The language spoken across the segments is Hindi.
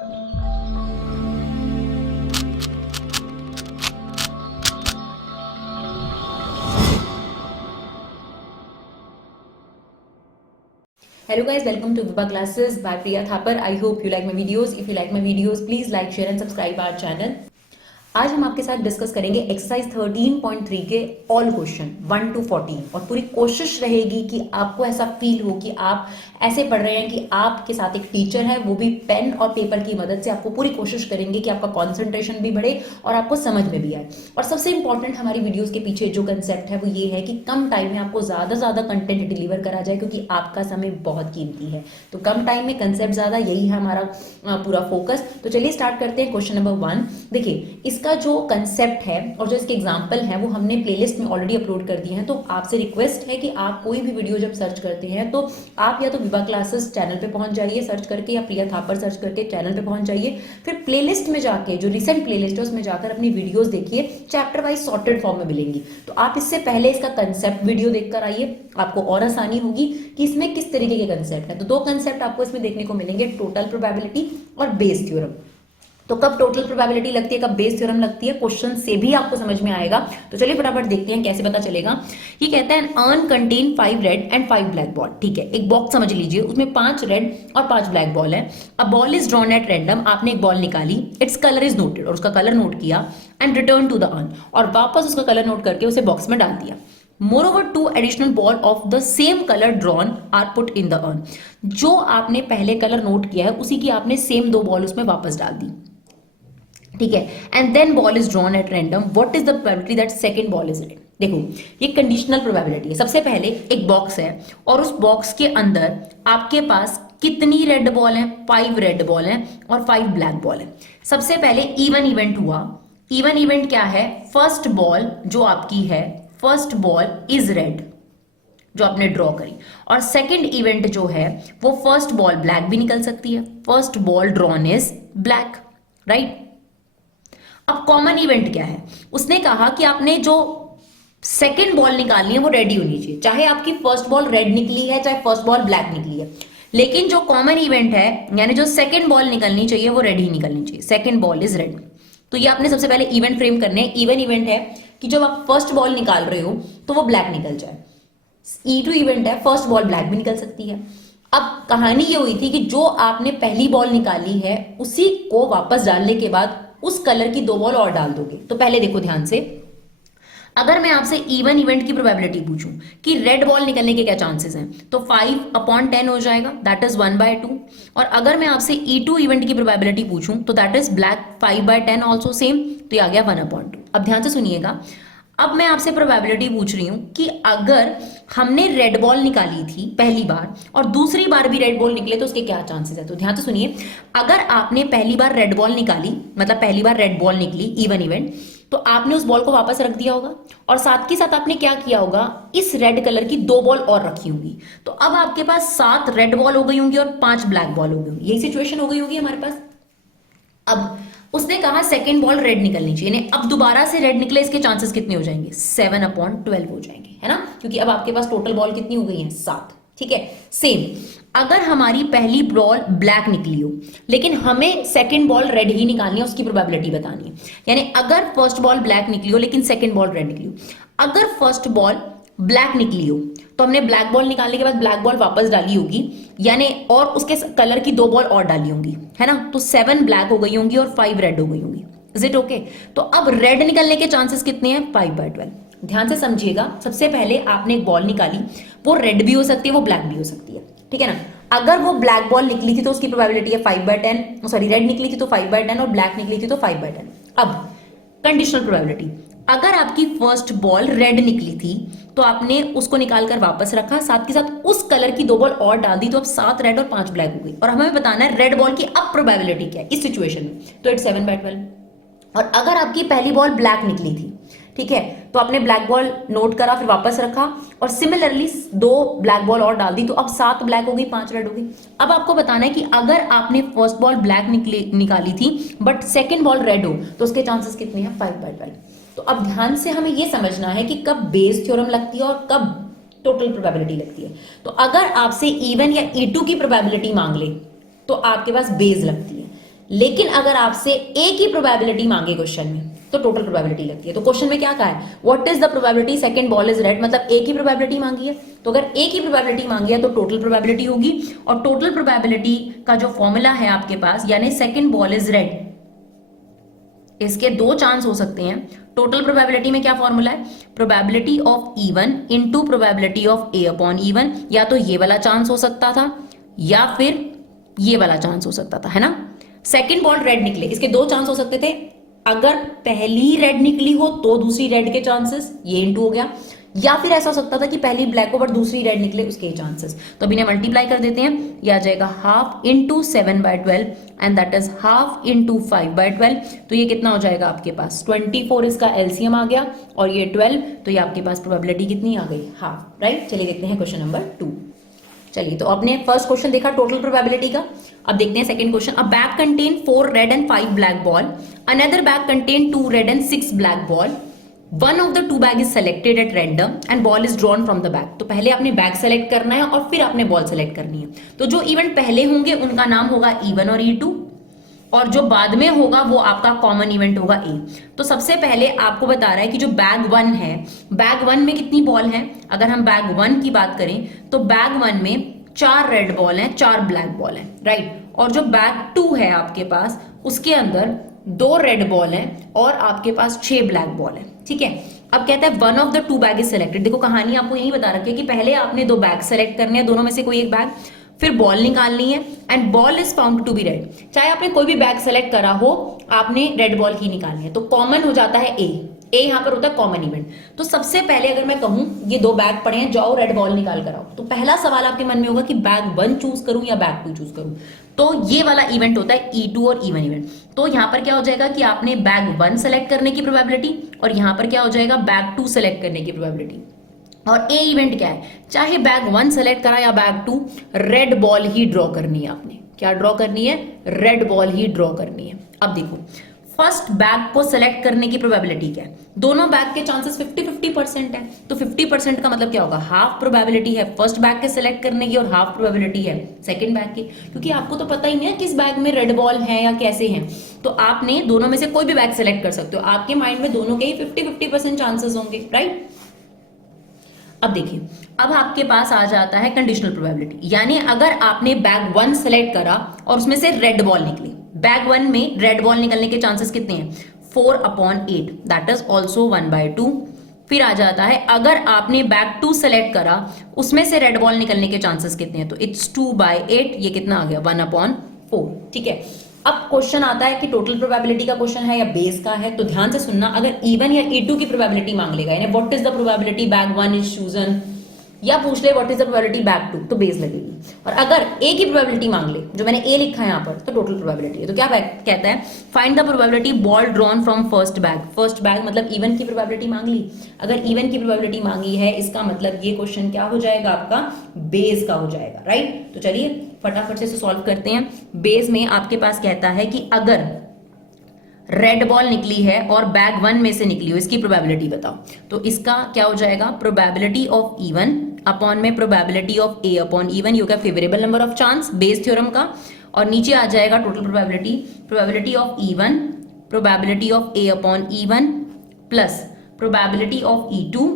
Hello guys, welcome to Vibha Classes by Priya Thapar. I hope you like my videos. If you like my videos, please like, share and subscribe our channel. आज हम आपके साथ डिस्कस करेंगे एक्सरसाइज 13.3 के ऑल क्वेश्चन 1 to 14 और पूरी कोशिश रहेगी कि आपको ऐसा फील हो कि आप ऐसे पढ़ रहे हैं कि आपके साथ एक टीचर है, वो भी पेन और पेपर की मदद से आपको पूरी कोशिश करेंगे कि आपका कॉन्सेंट्रेशन भी बढ़े और आपको समझ में भी आए। और सबसे इंपॉर्टेंट हमारी वीडियोस के पीछे जो कंसेप्ट है वो ये है कि कम टाइम में आपको ज्यादा कंटेंट डिलीवर करा जाए, क्योंकि आपका समय बहुत कीमती है। तो कम टाइम में कंसेप्ट ज्यादा, यही है हमारा पूरा फोकस। तो चलिए स्टार्ट करते हैं। क्वेश्चन नंबर 1 देखिए, इसका जो कंसेप्ट है और जो इसके एग्जांपल है वो हमने प्लेलिस्ट में ऑलरेडी अपलोड कर दिए हैं। तो आपसे रिक्वेस्ट है कि आप कोई भी वीडियो जब सर्च करते हैं तो आप या तो विभा क्लासेस चैनल पे पहुंच जाइए सर्च करके, या प्रिया थापर सर्च करके चैनल पे पहुंच जाइए। फिर प्लेलिस्ट में जाके जो रिसेंट प्लेलिस्ट है उसमें जाकर अपनी वीडियोस देखिए, चैप्टर वाइज सॉर्टेड फॉर्म में मिलेंगी। तो आप इससे पहले इसका कंसेप्ट वीडियो देखकर आइए, आपको और आसानी होगी कि इसमें किस तरीके के कंसेप्ट है। तो 2 कंसेप्ट आपको इसमें देखने को मिलेंगे, टोटल प्रोबेबिलिटी और बेस थ्योरम। तो कब टोटल प्रोबेबिलिटी लगती है, कब बेस थ्योरम लगती है, क्वेश्चन से भी आपको समझ में आएगा। तो चलिए फटाफट देखते हैं कैसे पता चलेगा। ये कहता है earn contain 5 red and 5 black ball. ठीक है, एक बॉक्स समझ लीजिए, उसमें 5 रेड और 5 ब्लैक बॉल है। A ball is drawn at random, आपने एक बॉल निकाली, इट्स कलर इज नोटेड और उसका कलर नोट किया, and return to the urn, और वापस उसका कलर नोट करके उसे बॉक्स में डाल दिया। Moreover, 2 additional ball of the same color drawn are put in the urn. जो आपने पहले कलर नोट किया है उसी की आपने सेम 2 बॉल उसमें वापस डाल दी। ठीक है, and then ball is drawn at random, what is the probability that second ball is red. देखो, ये कंडीशनल प्रोबेबिलिटी है। सबसे पहले एक बॉक्स है और उस बॉक्स के अंदर आपके पास कितनी रेड बॉल है, 5 रेड बॉल है और 5 ब्लैक बॉल है। सबसे पहले इवन इवेंट हुआ। इवन इवेंट क्या है, फर्स्ट बॉल जो आपकी है, फर्स्ट बॉल इज रेड जो आपने ड्रॉ करी, और सेकंड इवेंट जो है वो फर्स्ट बॉल ब्लैक भी निकल सकती है, first ball drawn is black, right. अब कॉमन इवेंट क्या है, उसने कहा कि आपने जो सेकंड बॉल निकालनी है वो रेड ही होनी चाहिए, चाहे आपकी फर्स्ट बॉल रेड निकली है चाहे फर्स्ट बॉल ब्लैक निकली है। लेकिन जो कॉमन इवेंट है, यानी जो सेकंड बॉल निकलनी चाहिए वो रेड ही निकलनी चाहिए, सेकंड बॉल इज रेड। तो ये आपने सबसे पहले इवेंट फ्रेम करने हैं। इवन इवेंट है कि जब आप फर्स्ट बॉल निकाल रहे हो तो वो ब्लैक निकल जाए। E2 इवेंट है, फर्स्ट बॉल ब्लैक भी निकल सकती है। अब कहानी ये हुई थी कि जो आपने पहली बॉल निकाली है उसी को वापस डालने के बाद उस कलर की 2 बॉल और डाल दोगे। तो पहले देखो ध्यान से, अगर मैं आपसे इवन इवेंट की प्रोबेबिलिटी पूछूं कि रेड बॉल निकलने के क्या चांसेस हैं, तो 5/10 हो जाएगा, दैट इज 1/2। और अगर मैं आपसे E2 इवेंट की प्रोबेबिलिटी पूछूं तो that is black 5/10 also same, तो ये आ गया 1/2। अब ध्यान से सुनिएगा, अब मैं आपसे प्रोबेबिलिटी पूछ रही हूं कि अगर हमने रेड बॉल निकाली थी पहली बार और दूसरी बार भी रेड बॉल निकले तो उसके क्या चांसेस है। तो ध्यान से सुनिए, अगर आपने पहली बार रेड बॉल निकाली, मतलब पहली बार रेड बॉल निकली इवन इवेंट, तो आपने उस बॉल को वापस रख दिया होगा और साथ के साथ आपने क्या किया होगा, इस रेड कलर की 2 बॉल और रखी होंगी। तो अब आपके पास 7 रेड बॉल हो गई होंगी और 5 ब्लैक बॉल हो गई होंगी। यही सिचुएशन हो गई होगी हमारे पास। अब उसने कहा सेकंड बॉल रेड निकलनी चाहिए, अब दोबारा से रेड निकले, इसके चांसेस कितने हो जाएंगे, 7/12 हो जाएंगे, है ना, क्योंकि अब आपके पास टोटल बॉल कितनी हो गई है, 7। ठीक है, सेम अगर हमारी पहली बॉल ब्लैक निकली हो लेकिन हमें सेकंड बॉल रेड ही निकालनी है, उसकी प्रोबेबिलिटी बतानी है। यानी अगर फर्स्ट बॉल ब्लैक निकली हो लेकिन सेकंड बॉल रेड निकली हो, अगर फर्स्ट बॉल ब्लैक निकली हो तो हमने ब्लैक बॉल निकालने के बाद ब्लैक बॉल वापस डाली होगी, यानी और उसके कलर की 2 बॉल और डाली होंगी, है ना। तो 7 ब्लैक हो गई होंगी और 5 रेड हो गई होंगी। Is it okay. तो अब रेड निकलने के चांसेस कितने हैं, 5/12। ध्यान से समझिएगा, सबसे पहले आपने एक बॉल निकाली, वो रेड भी हो सकती है वो ब्लैक भी हो सकती है, ठीक है ना। अगर वो ब्लैक बॉल निकली थी तो उसकी प्रोबेबिलिटी है 5/10, सॉरी रेड निकली थी तो 5/10 और ब्लैक निकली थी तो 5/10। अब कंडीशनल प्रोबेबिलिटी, अगर आपकी फर्स्ट बॉल रेड निकली थी तो आपने उसको निकालकर वापस रखा, साथ के साथ उस कलर की 2 बॉल और डाल दी, तो अब 7 रेड और 5 ब्लैक हो गई। और हमें बताना है रेड बॉल की अब प्रोबेबिलिटी क्या है इस सिचुएशन में, तो इट्स 7/12। और अगर आपकी पहली बॉल ब्लैक निकली थी, ठीक है, तो आपने ब्लैक बॉल नोट करा फिर वापस रखा और सिमिलरली 2 ब्लैक बॉल और डाल दी, तो अब 7 ब्लैक हो गई 5 रेड हो गई। अब आपको बताना है कि अगर आपने फर्स्ट बॉल ब्लैक निकाली थी बट सेकंड बॉल रेड हो तो उसके चांसेस कितने हैं, 5/12। तो अब ध्यान से हमें यह समझना है कि कब बेस थ्योरम लगती है और कब टोटल प्रोबेबिलिटी लगती है। तो अगर आपसे इवन या E2 की प्रोबेबिलिटी मांग ले तो आपके पास बेस लगती है, लेकिन अगर आपसे ए की प्रोबेबिलिटी मांगे क्वेश्चन में तो टोटल प्रोबेबिलिटी लगती है। तो क्वेश्चन में क्या कहा है, what is the probability second ball is red, मतलब ए की प्रोबेबिलिटी मांगी है। तो अगर ए की प्रोबेबिलिटी मांगी है तो टोटल प्रोबेबिलिटी होगी, और टोटल प्रोबेबिलिटी का जो फॉर्मूला है आपके पास, यानी सेकंड बॉल इज रेड, इसके दो चांस हो सकते हैं। टोटल प्रोबेबिलिटी में क्या फॉर्मूला है, probability of even into probability of A upon even. या तो ये वाला चांस हो सकता था या फिर ये वाला चांस हो सकता था, है ना। सेकंड बॉल रेड निकले, इसके दो चांस हो सकते थे। अगर पहली रेड निकली हो तो दूसरी रेड के चांसेस, ये इंटू हो गया। या फिर ऐसा हो सकता था कि पहली ब्लैक ओवर दूसरी रेड निकले, उसके चांसेस। तो अब इन्हें मल्टीप्लाई कर देते हैं, यह आ जाएगा half into 7/12 and that is half into 5/12। तो ये कितना हो जाएगा आपके पास 24, इसका एलसीएम आ गया, और ये 12, तो ये आपके पास प्रोबेबिलिटी कितनी आ गई, हाफ, राइट। चलिए देखते हैं क्वेश्चन नंबर 2। चलिए, तो आपने फर्स्ट क्वेश्चन देखा टोटल प्रोबेबिलिटी का। अब देखते हैं second question. A bag contain 4 red and 5 black ball, another bag contain 2 red and 6 black ball, one of the 2 bag is selected at random and ball is drawn from the bag. तो पहले आपने बैग सेलेक्ट करना है और फिर आपने बॉल सेलेक्ट करनी है। तो जो इवेंट पहले होंगे उनका नाम होगा E1 और E2, और जो बाद में होगा वो आपका कॉमन इवेंट होगा ए। तो सबसे पहले आपको बता रहा है कि जो बैग 1 है, बैग 1 में कितनी बॉल है। अगर हम बैग 1 की बात करें तो बैग 1 में 4 रेड बॉल हैं, 4 ब्लैक बॉल हैं, राइट। और जो बैग 2 है आपके पास, उसके अंदर 2 रेड बॉल हैं और आपके पास 6 ब्लैक बॉल हैं, ठीक है। अब कहता है one of the 2 bag is selected. देखो कहानी आपको यही बता रखी है कि पहले आपने 2 बैग सेलेक्ट करने हैं, दोनों में से कोई एक बैग, फिर बॉल निकालनी है and ball is found to be red. चाहे आपने कोई भी बैग सेलेक्ट करा हो, आपने रेड बॉल ही निकालनी है। तो कॉमन हो जाता है ए यहां पर होता है कॉमन इवेंट। तो सबसे पहले अगर मैं कहूं ये 2 बैग पड़े हैं, जाओ रेड बॉल निकाल कर आओ, तो पहला सवाल आपके मन में होगा कि बैग 1 चूज करूं या बैग 2 चूज करूं। तो ये वाला इवेंट होता है E2 और E1 इवेंट। तो यहां पर क्या हो जाएगा कि आपने बैग 1 सेलेक्ट करने की प्रोबेबिलिटी, और यहां पर क्या हो जाएगा बैग 2 सेलेक्ट करने की प्रोबेबिलिटी। और ए इवेंट क्या है, चाहे बैग 1 सेलेक्ट करा या बैग 2, रेड बॉल ही ड्रॉ करनी है आपने। क्या ड्रॉ करनी है, रेड बॉल ही ड्रॉ करनी है। अब देखो फर्स्ट बैग को सेलेक्ट करने की प्रोबेबिलिटी क्या है, दोनों बैग के चांसेस 50-50% है। तो 50% का मतलब क्या होगा, हाफ प्रोबेबिलिटी है फर्स्ट बैग के सेलेक्ट करने की और हाफ प्रोबेबिलिटी है सेकंड बैग की। क्योंकि आपको तो पता ही नहीं है किस बैग में रेड बॉल है या कैसे हैं, तो आपने दोनों में से कोई भी बैग सेलेक्ट कर सकते हो। आपके माइंड में दोनों के ही 50-50% चांसेस होंगे, राइट। अब देखिए, अब आपके पास आ जाता है कंडीशनल प्रोबेबिलिटी, यानी अगर आपने बैग 1 सेलेक्ट करा और उसमें से रेड बॉल निकली, बैग 1 में रेड बॉल निकलने के चांसेस कितने हैं, 4/8, दैट इज ऑल्सो 1/2। फिर आ जाता है अगर आपने बैग 2 सेलेक्ट करा, उसमें से रेड बॉल निकलने के चांसेस कितने हैं, तो इट्स 2/8, ये कितना आ गया 1/4, ठीक है। अब क्वेश्चन आता है कि टोटल प्रोबेबिलिटी का क्वेश्चन है या बेस का है, तो ध्यान से सुनना। अगर E1 या E2 की प्रोबेबिलिटी मांग लेगा, यानी what is the probability bag 1 is chosen, या पूछ ले what is the probability bag 2, तो बेस लगेगी। और अगर ए की प्रोबेबिलिटी मांग ले, जो मैंने ए लिखा है यहाँ पर, तो टोटल प्रोबेबिलिटी है। तो क्या कहता है, find the probability ball drawn from first bag. First bag मतलब E1 की प्रोबेबिलिटी मांग ली। अगर E1 की प्रोबेबिलिटी मांगी है, इसका मतलब ये क्वेश्चन क्या हो जाएगा, आपका बेस का हो जाएगा, राइट। तो चलिए फटाफट से सॉल्व करते हैं। बेस में आपके पास कहता है कि अगर रेड बॉल निकली है और बैग 1 में से निकली हो, इसकी प्रोबेबिलिटी बताओ। तो इसका क्या हो जाएगा, प्रोबेबिलिटी ऑफ E1 अपॉन में probability of A upon E1, ये होगा favourable number of chance Bayes theorem का। और नीचे आ जाएगा total probability, probability of E1, probability of A upon E1 plus probability of E2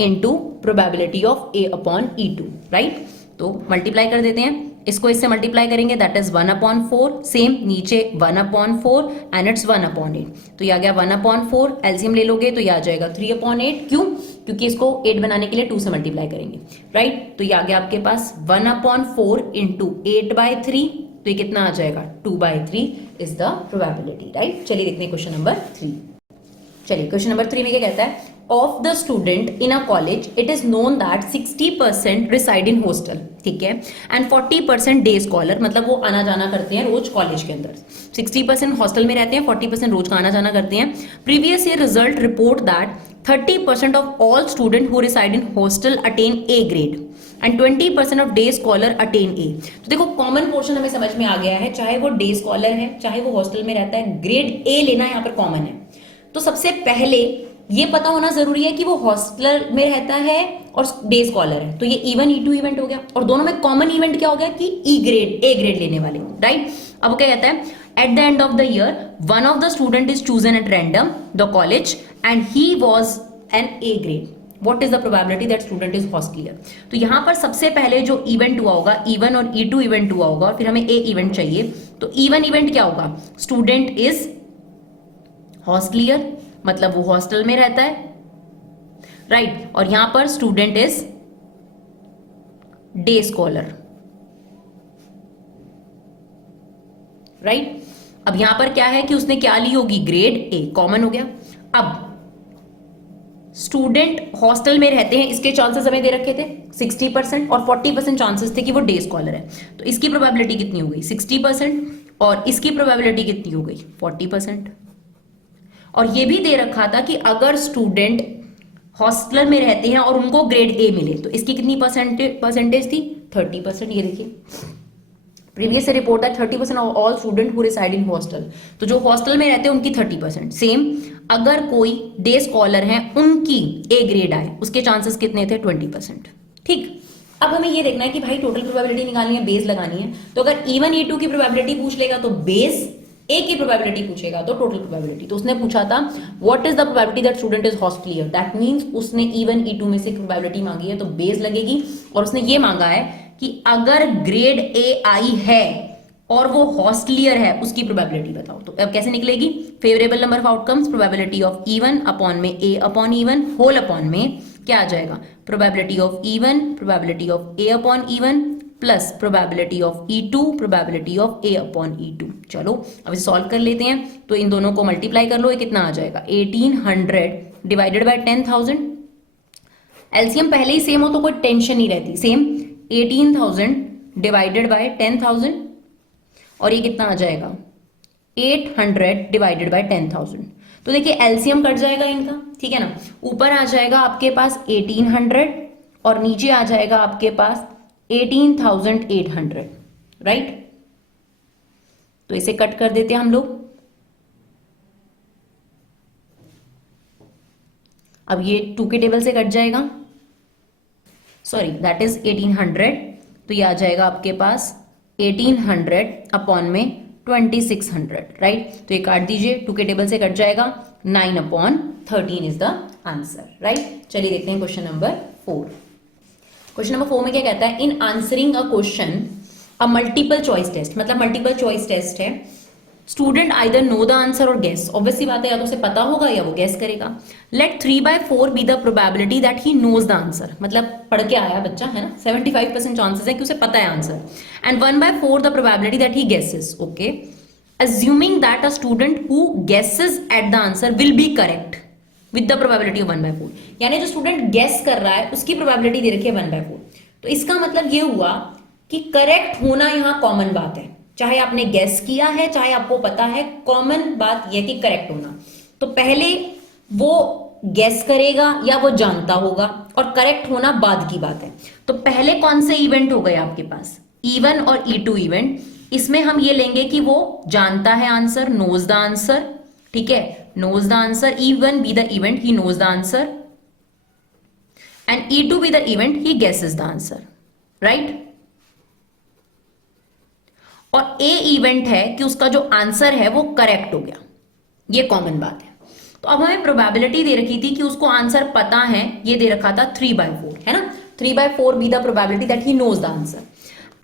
into probability of A upon E2, right. तो मल्टीप्लाई कर देते हैं, इसको इससे मल्टीप्लाई करेंगे, दैट इज 1/4, सेम नीचे 1/4 एंड इट्स 1/8। तो ये आ गया 1/4, एलसीएम ले लोगे तो ये आ जाएगा 3/8। क्यों, क्योंकि इसको 8 बनाने के लिए 2 से मल्टीप्लाई करेंगे, राइट। तो ये आ गया आपके पास 1/4 इंटू 8/3, तो ये कितना आ जाएगा 2/3 इज द प्रोबेबिलिटी, राइट। चलिए देखते हैं क्वेश्चन नंबर 3। चलिए क्वेश्चन नंबर 3 में क्या कहता है, of the student in a college it is known that 60% reside in hostel, ठीक है, एंड 40% डे स्कॉलर, मतलब वो आना जाना करते हैं रोज कॉलेज के अंदर। 60% हॉस्टल में रहते हैं, 40% रोज का आना जाना करते हैं। Previous year result report that 30% of all student who reside in hostel attain A grade and 20% of day scholar attain A। तो देखो कॉमन पोर्शन हमें समझ में आ गया है, चाहे वो डे स्कॉलर है चाहे वो हॉस्टल में रहता है, ग्रेड A लेना यहाँ पर कॉमन है। तो सबसे पहले ये पता होना जरूरी है कि वो हॉस्टल में रहता है और डे स्कॉलर है, तो ये E1 E2 इवेंट हो गया, और दोनों में कॉमन इवेंट क्या हो गया कि ए ग्रेड लेने वाले, राइट। अब वो क्या कहता है, at the end of the year one of the student is chosen at random the college and he was an A grade, what is the probability that student is hostelier. तो यहां पर सबसे पहले जो इवेंट हुआ होगा E1 और E2 इवेंट हुआ होगा, और फिर हमें ए इवेंट चाहिए, तो E1 इवेंट क्या होगा, स्टूडेंट इज हॉस्टलियर, मतलब वो हॉस्टल में रहता है, राइट, और यहां पर student is day scholar, right. अब यहां पर क्या है कि उसने क्या ली होगी, ग्रेड ए, कॉमन हो गया। अब स्टूडेंट हॉस्टल में रहते हैं, इसके चांसेस हमें दे रखे थे 60% और 40% चांसेस थे कि वो डे स्कॉलर है, तो इसकी प्रोबेबिलिटी कितनी हो गई 60%, और इसकी प्रोबेबिलिटी कितनी हो गई 40%। और ये भी दे रखा था कि अगर स्टूडेंट हॉस्टल में रहते हैं और उनको ग्रेड ए मिले तो इसकी कितनी परसेंटेज थी 30%। ये देखिए प्रीवियस रिपोर्ट है 30% of all student who reside in hostel, तो जो हॉस्टल में रहते हैं उनकी 30%। सेम अगर कोई डे स्कॉलर है उनकी ए ग्रेड आए, उसके चांसेस कितने थे 20%। ठीक, अब हमें ये देखना है कि भाई टोटल प्रोबेबिलिटी निकालनी है, बेस लगानी है, तो अगर E1 E2 की प्रोबेबिलिटी पूछ लेगा तो बेस, ए की प्रोबेबिलिटी पूछेगा तो टोटल प्रोबेबिलिटी। तो उसने पूछा था what is the probability that student is hostelier, that means उसने E1 E2 में से प्रोबेबिलिटी मांगी है तो बेस लगेगी, और उसने ये मांगा है कि अगर ग्रेड ए आई है और वो हॉस्टलियर है उसकी प्रोबेबिलिटी बताओ। तो अब कैसे निकलेगी, favourable number of outcomes, probability of E1 upon में ए अपॉन E1 होल अपॉन में क्या आ जाएगा, probability of E1 probability of A upon E1 plus probability of E2 probability of A upon E2। चलो अब इसे सॉल्व कर लेते हैं, तो इन दोनों को मल्टीप्लाई कर लो, ये कितना आ जाएगा 1800 डिवाइडेड बाय 10,000। एलसीएम पहले ही सेम हो तो कोई टेंशन नहीं रहती, सेम 18,000 डिवाइडेड बाय 10,000, और ये कितना आ जाएगा 800 डिवाइडेड बाय 10,000। तो देखिए एलसीएम कट जाएगा इनका, ठीक है ना, ऊपर आ जाएगा आपके पास 1800 और नीचे आ जाएगा आपके पास 18,800, राइट। तो इसे कट कर देते हैं हम लोग। अब ये 2 के टेबल से कट जाएगा, सॉरी दैट इज 1800, तो ये आ जाएगा आपके पास 1800 अपॉन में 2600, राइट। तो ये काट दीजिए, 2 के टेबल से कट जाएगा, 9/13 इज द आंसर, राइट। चलिए देखते हैं क्वेश्चन नंबर 4। क्वेश्चन नंबर 4 में क्या कहता है, in answering a question a multiple choice test, मतलब मल्टीपल चॉइस टेस्ट है, student either know the answer और गेस, ऑब्वियसली बात है या तो उसे पता होगा या वो गेस करेगा। Let 3/4 be the probability that he knows the answer, मतलब पढ़ के आया बच्चा है ना, 75% चांसेस है कि उसे पता है answer, and 1/4 the probability that he guesses, okay, assuming that a student who guesses at the answer will be correct with the probability of 1/4, यानी जो स्टूडेंट गेस कर रहा है उसकी प्रोबेबिलिटी दे रखी है 1/4। तो इसका मतलब ये हुआ कि करेक्ट होना यहां कॉमन बात है, चाहे आपने गेस किया है चाहे आपको पता है, कॉमन बात यह कि करेक्ट होना। तो पहले वो गेस करेगा या वो जानता होगा, और करेक्ट होना बाद की बात है। तो पहले कौन से इवेंट हो गए आपके पास, E1 और E2 इवेंट, इसमें हम ये लेंगे कि वो जानता है आंसर, नोज द आंसर, ठीक है, knows the answer, E1 be the event he knows the answer, and E2 be the event he guesses the answer, right. और ए इवेंट है कि उसका जो आंसर है वो करेक्ट हो गया, ये कॉमन बात है। तो अब हमें प्रोबेबिलिटी दे रखी थी कि उसको आंसर पता है, ये दे रखा था 3/4, है ना, 3/4 be the probability that he knows the answer,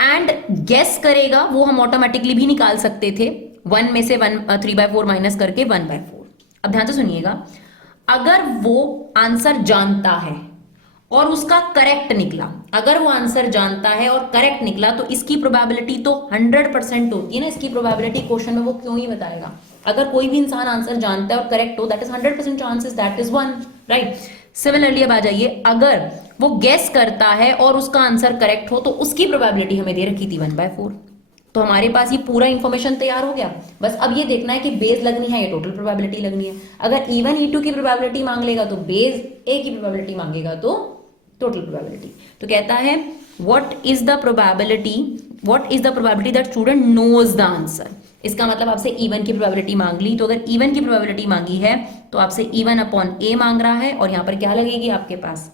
and guess करेगा वो हम ऑटोमेटिकली भी निकाल सकते थे, 1 में से 3/4 माइनस करके 1/4। अब ध्यान से सुनिएगा, अगर वो आंसर जानता है और उसका करेक्ट निकला, अगर वो आंसर जानता है और करेक्ट निकला तो इसकी प्रोबेबिलिटी तो 100% होती है ना, इसकी प्रोबेबिलिटी क्वेश्चन में वो क्यों ही बताएगा। अगर कोई भी इंसान आंसर जानता है और करेक्ट हो, that is 100% chances, that is 1, right. Similarly अब आ जाइए, अगर वो गेस करता है और उसका आंसर करेक्ट हो तो उसकी प्रोबेबिलिटी हमें दे रखी थी 1/4। तो हमारे पास ये पूरा इंफॉर्मेशन तैयार हो गया, बस अब ये देखना है कि बेस लगनी है या टोटल प्रोबेबिलिटी लगनी है। अगर E1 E2 की प्रोबेबिलिटी मांग लेगा तो बेस, ए की प्रोबेबिलिटी मांगेगा तो टोटल प्रोबेबिलिटी। तो कहता है what is the probability that student knows the answer. इसका मतलब आपसे E1 की प्रोबेबिलिटी मांग ली, तो अगर E1 की प्रोबेबिलिटी मांगी है तो आपसे E1 अपॉन ए मांग रहा है, और यहां पर क्या लगेगी आपके पास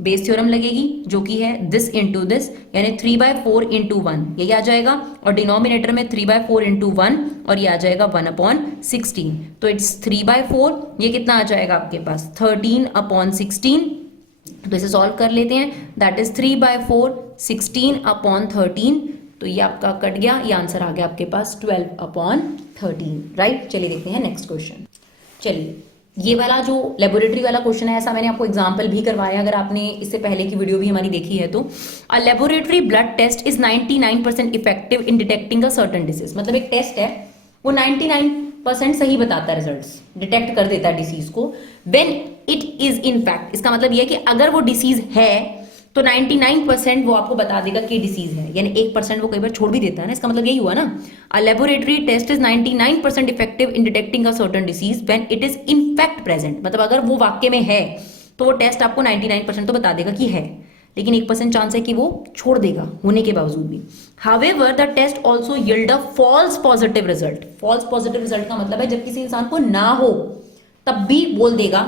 बेस थ्योरम लगेगी जो कि है दिस इंटू दिस, यानी 3/4 इंटू 1 यही आ जाएगा, और डिनोमिनेटर में 3/4 इंटू 1 और ये आ जाएगा 1/16। तो इट्स 3/4, ये कितना आ जाएगा आपके पास 13/16। तो इसे सॉल्व कर लेते हैं, दैट इज 3/4 16/13। तो ये आपका कट गया, ये आंसर आ गया आपके पास 12/13, राइट। चलिए देखते हैं नेक्स्ट क्वेश्चन। चलिए ये वाला जो लेबोरेटरी वाला क्वेश्चन है, ऐसा मैंने आपको एग्जांपल भी करवाया, अगर आपने इससे पहले की वीडियो भी हमारी देखी है तो। A laboratory blood test is 99% effective in detecting a certain disease. मतलब एक टेस्ट है, वो 99% सही बताता है, रिजल्ट्स डिटेक्ट कर देता है डिसीज को। When it is in fact, इसका मतलब ये है कि अगर वो डिसीज है तो 99% वो आपको बता देगा कि डिसीज है, यानी 1% वो कई बार छोड़ भी देता है ना, इसका मतलब यही हुआ ना। A laboratory test is 99% effective in detecting a certain disease when it is in fact present. मतलब अगर वो वाक्य में है तो वो टेस्ट आपको 99% तो बता देगा कि है, लेकिन 1% चांस है कि वो छोड़ देगा होने के बावजूद भी। However the test also yield a false positive result. False positive result का मतलब है जब किसी इंसान को ना हो तब भी बोल देगा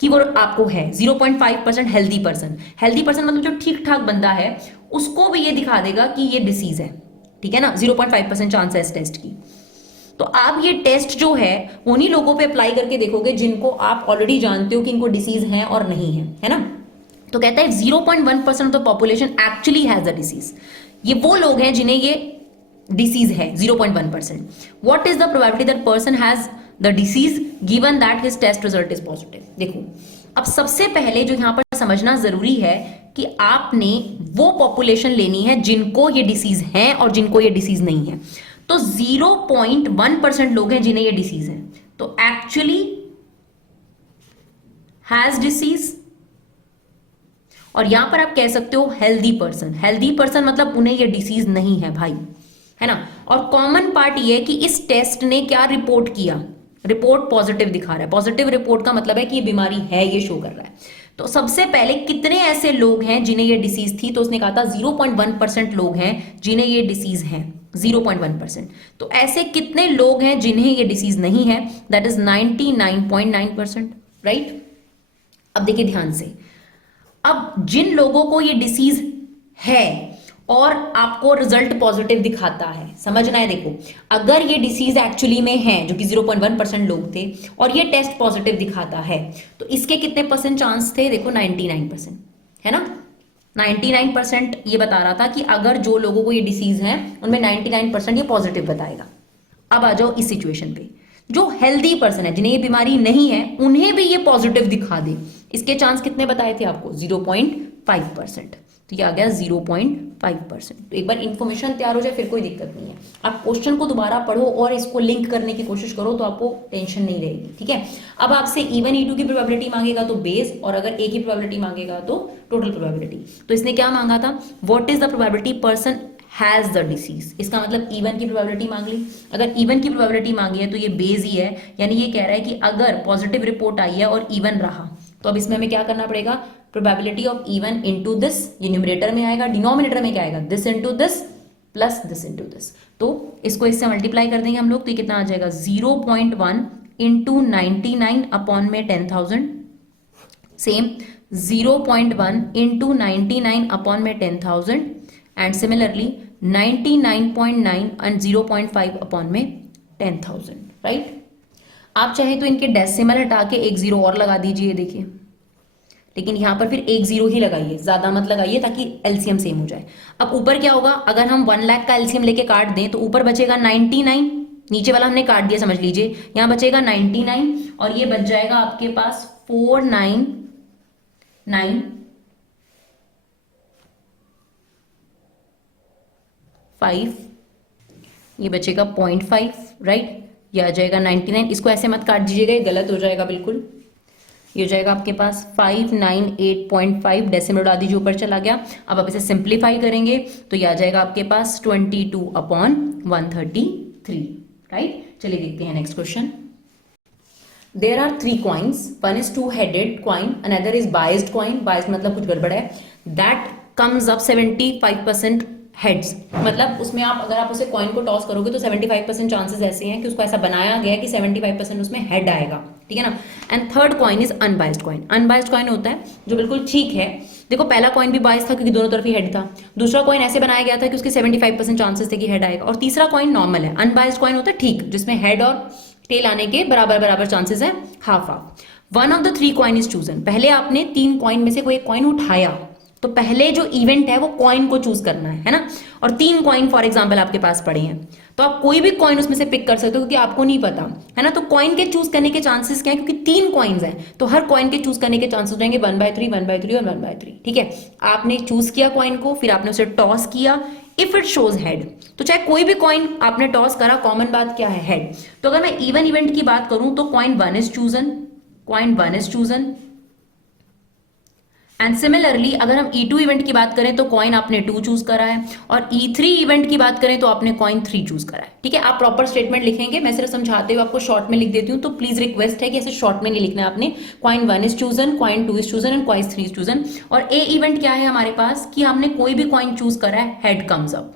कि वो आपको है। 0.5% हेल्दी पर्सन, हेल्दी पर्सन मतलब जो ठीक ठाक बंदा है, उसको भी ये दिखा देगा कि ये डिसीज है, ठीक है ना। 0.5% चांस है इस टेस्ट की। तो आप ये टेस्ट जो है उन्हीं लोगों पे अप्लाई करके देखोगे जिनको आप ऑलरेडी जानते हो कि इनको डिसीज है और नहीं है ना। तो कहता है 0.1% of the population actually has the disease. ये वो लोग हैं जिन्हें ये डिसीज है 0.1%। What is the probability that person has the disease given that his test result is positive. देखो अब सबसे पहले जो यहां पर समझना जरूरी है कि आपने वो पॉपुलेशन लेनी है जिनको ये डिसीज है और जिनको ये डिसीज नहीं है। तो 0.1% लोग हैं जिन्हें ये डिसीज है, तो एक्चुअली हैज डिसीज। और यहां पर आप कह सकते हो हेल्दी पर्सन, हेल्दी पर्सन मतलब उन्हें ये डिसीज नहीं है भाई, है ना। और कॉमन पार्ट ये है कि इस टेस्ट ने क्या रिपोर्ट किया, रिपोर्ट पॉजिटिव दिखा रहा है। पॉजिटिव रिपोर्ट का मतलब है कि ये बीमारी है, ये शो कर रहा है। तो सबसे पहले कितने ऐसे लोग हैं जिन्हें ये डिसीज थी, तो उसने कहा था 0.1% लोग हैं जिन्हें ये डिसीज है, 0.1%। तो ऐसे कितने लोग हैं जिन्हें ये डिसीज नहीं है, दैट इज 99.9%, राइट। अब देखिए ध्यान से, अब जिन लोगों को ये डिसीज है और आपको रिजल्ट पॉजिटिव दिखाता है, समझना है। देखो अगर ये डिसीज एक्चुअली में है जो कि 0.1% लोग थे और ये टेस्ट पॉजिटिव दिखाता है, तो इसके कितने परसेंट चांस थे, देखो 99%, है ना। 99% ये बता रहा था कि अगर जो लोगों को ये डिसीज है उनमें 99% ये पॉजिटिव बताएगा। अब आ जाओ इस सिचुएशन पे, जो हेल्दी पर्सन है जिन्हें ये बीमारी नहीं है उन्हें भी ये पॉजिटिव दिखा दे, इसके चांस कितने बताए थे आपको, 0.5%। तो ये आ गया 0.5%। तो एक बार इंफॉर्मेशन तैयार हो जाए फिर कोई दिक्कत नहीं है। आप क्वेश्चन को दोबारा पढ़ो और इसको लिंक करने की कोशिश करो तो आपको टेंशन नहीं रहेगी, ठीक है। अब आपसे E1 E2 की प्रोबेबिलिटी मांगेगा तो बेस, और अगर ए की प्रोबेबिलिटी मांगेगा तो टोटल प्रोबेबिलिटी। तो इसने क्या मांगा था, what is the probability person has the disease. इसका मतलब E1 की प्रोबेबिलिटी मांग ली। अगर E1 की प्रोबेबिलिटी मांगी है तो ये बेस ही है, यानी ये कह रहा है कि अगर पॉजिटिव रिपोर्ट आई है और E1 रहा तो अब इसमें हमें क्या करना पड़ेगा, probability of E1 into this, ये न्यूमरेटर में आएगा, डिनोमिनेटर में क्या आएगा, this into this plus this into this. तो इसको इससे मल्टीप्लाई कर देंगे हम लोग, तो ये कितना आ जाएगा 0.1 इंटू 99 अपॉन में 10,000, सेम 0.1 इंटू 99 अपॉन में 10,000, एंड सिमिलरली 99.9 एंड 0.5 अपॉन में 10,000, राइट। आप चाहे तो इनके डेसिमल हटा के एक जीरो और लगा दीजिए, देखिए, लेकिन यहां पर फिर एक जीरो ही लगाइए, ज्यादा मत लगाइए ताकि एलसीएम सेम हो जाए। अब ऊपर क्या होगा, अगर हम 1 लाख का एलसीएम लेके काट दें तो ऊपर बचेगा 99, नीचे वाला हमने काट दिया समझ लीजिए, यहां बचेगा 99 और ये बच जाएगा आपके पास 499.5, ये बचेगा 0.5, राइट। ये आ जाएगा 99, इसको ऐसे मत काट दीजिएगा, ये गलत हो जाएगा बिल्कुल। ये हो जाएगा आपके पास 598.5, डेसिमल उड़ा दीजिए, ऊपर चला गया। अब आप इसे सिंप्लीफाई करेंगे तो ये आ जाएगा आपके पास 22/133, राइट। चलिए देखते हैं next question. There are 3 coins, one is 2-headed coin, another is biased coin. Biased मतलब कुछ गड़बड़ है। दैट कम्स अप 75% हेड्स, मतलब उसमें आप अगर आप उसे कॉइन को टॉस करोगे तो 75% चांसेस ऐसे हैं कि उसको ऐसा बनाया गया है कि 75% उसमें हेड आएगा, ठीक है ना। And third coin is unbiased coin. Unbiased coin होता है जो बिल्कुल ठीक है। देखो पहला कॉइन भी बाइस था क्योंकि दोनों तरफ ही हेड था। दूसरा कॉइन ऐसे बनाया गया था कि उसके 75% चांसेस थे कि हेड आएगा। और तीसरा कॉइन नॉर्मल है। अनबाइस्ड कॉइन होता है ठीक, जिसमें हेड और टेल आने के बराबर बराबर चांसेस है, half half. One of the three coin is chosen. पहले आपने तीन कॉइन में से कोई एक कॉइन उठाया, तो पहले जो इवेंट है वो कॉइन को चूज करना है ना। और तीन कॉइन फॉर एग्जांपल आपके पास पड़े हैं, तो आप कोई भी कॉइन उसमें से पिक कर सकते हो क्योंकि आपको नहीं पता है ना। तो कॉइन के चूज करने के चांसेस क्या है, क्योंकि तीन कॉइन्स हैं तो हर कॉइन के चूज करने के चांसेस हो जाएंगे 1/3, 1/3 और 1/3। ठीक है, आपने चूज किया कॉइन को, फिर आपने उसे टॉस किया। इफ इट शोज हेड, तो चाहे कोई भी कॉइन आपने टॉस करा, कॉमन बात क्या है, हेड। तो अगर मैं इवन इवेंट की बात करूं तो coin one is chosen, coin one is chosen. And similarly अगर हम E2 इवेंट की बात करें तो कॉइन आपने 2 चूज करा है, और E3 इवेंट की बात करें तो आपने कॉइन 3 चूज करा है। ठीक है, आप प्रॉपर स्टेटमेंट लिखेंगे, मैं सिर्फ समझाते हुए आपको शॉर्ट में लिख देती हूँ, तो प्लीज रिक्वेस्ट है कि ऐसे शॉर्ट में नहीं लिखना है आपने। Coin 1 is chosen, coin 2 is chosen and coin 3 is chosen. और ए इवेंट क्या है हमारे पास कि हमने कोई भी कॉइन चूज करा है, हेड कम्स अप।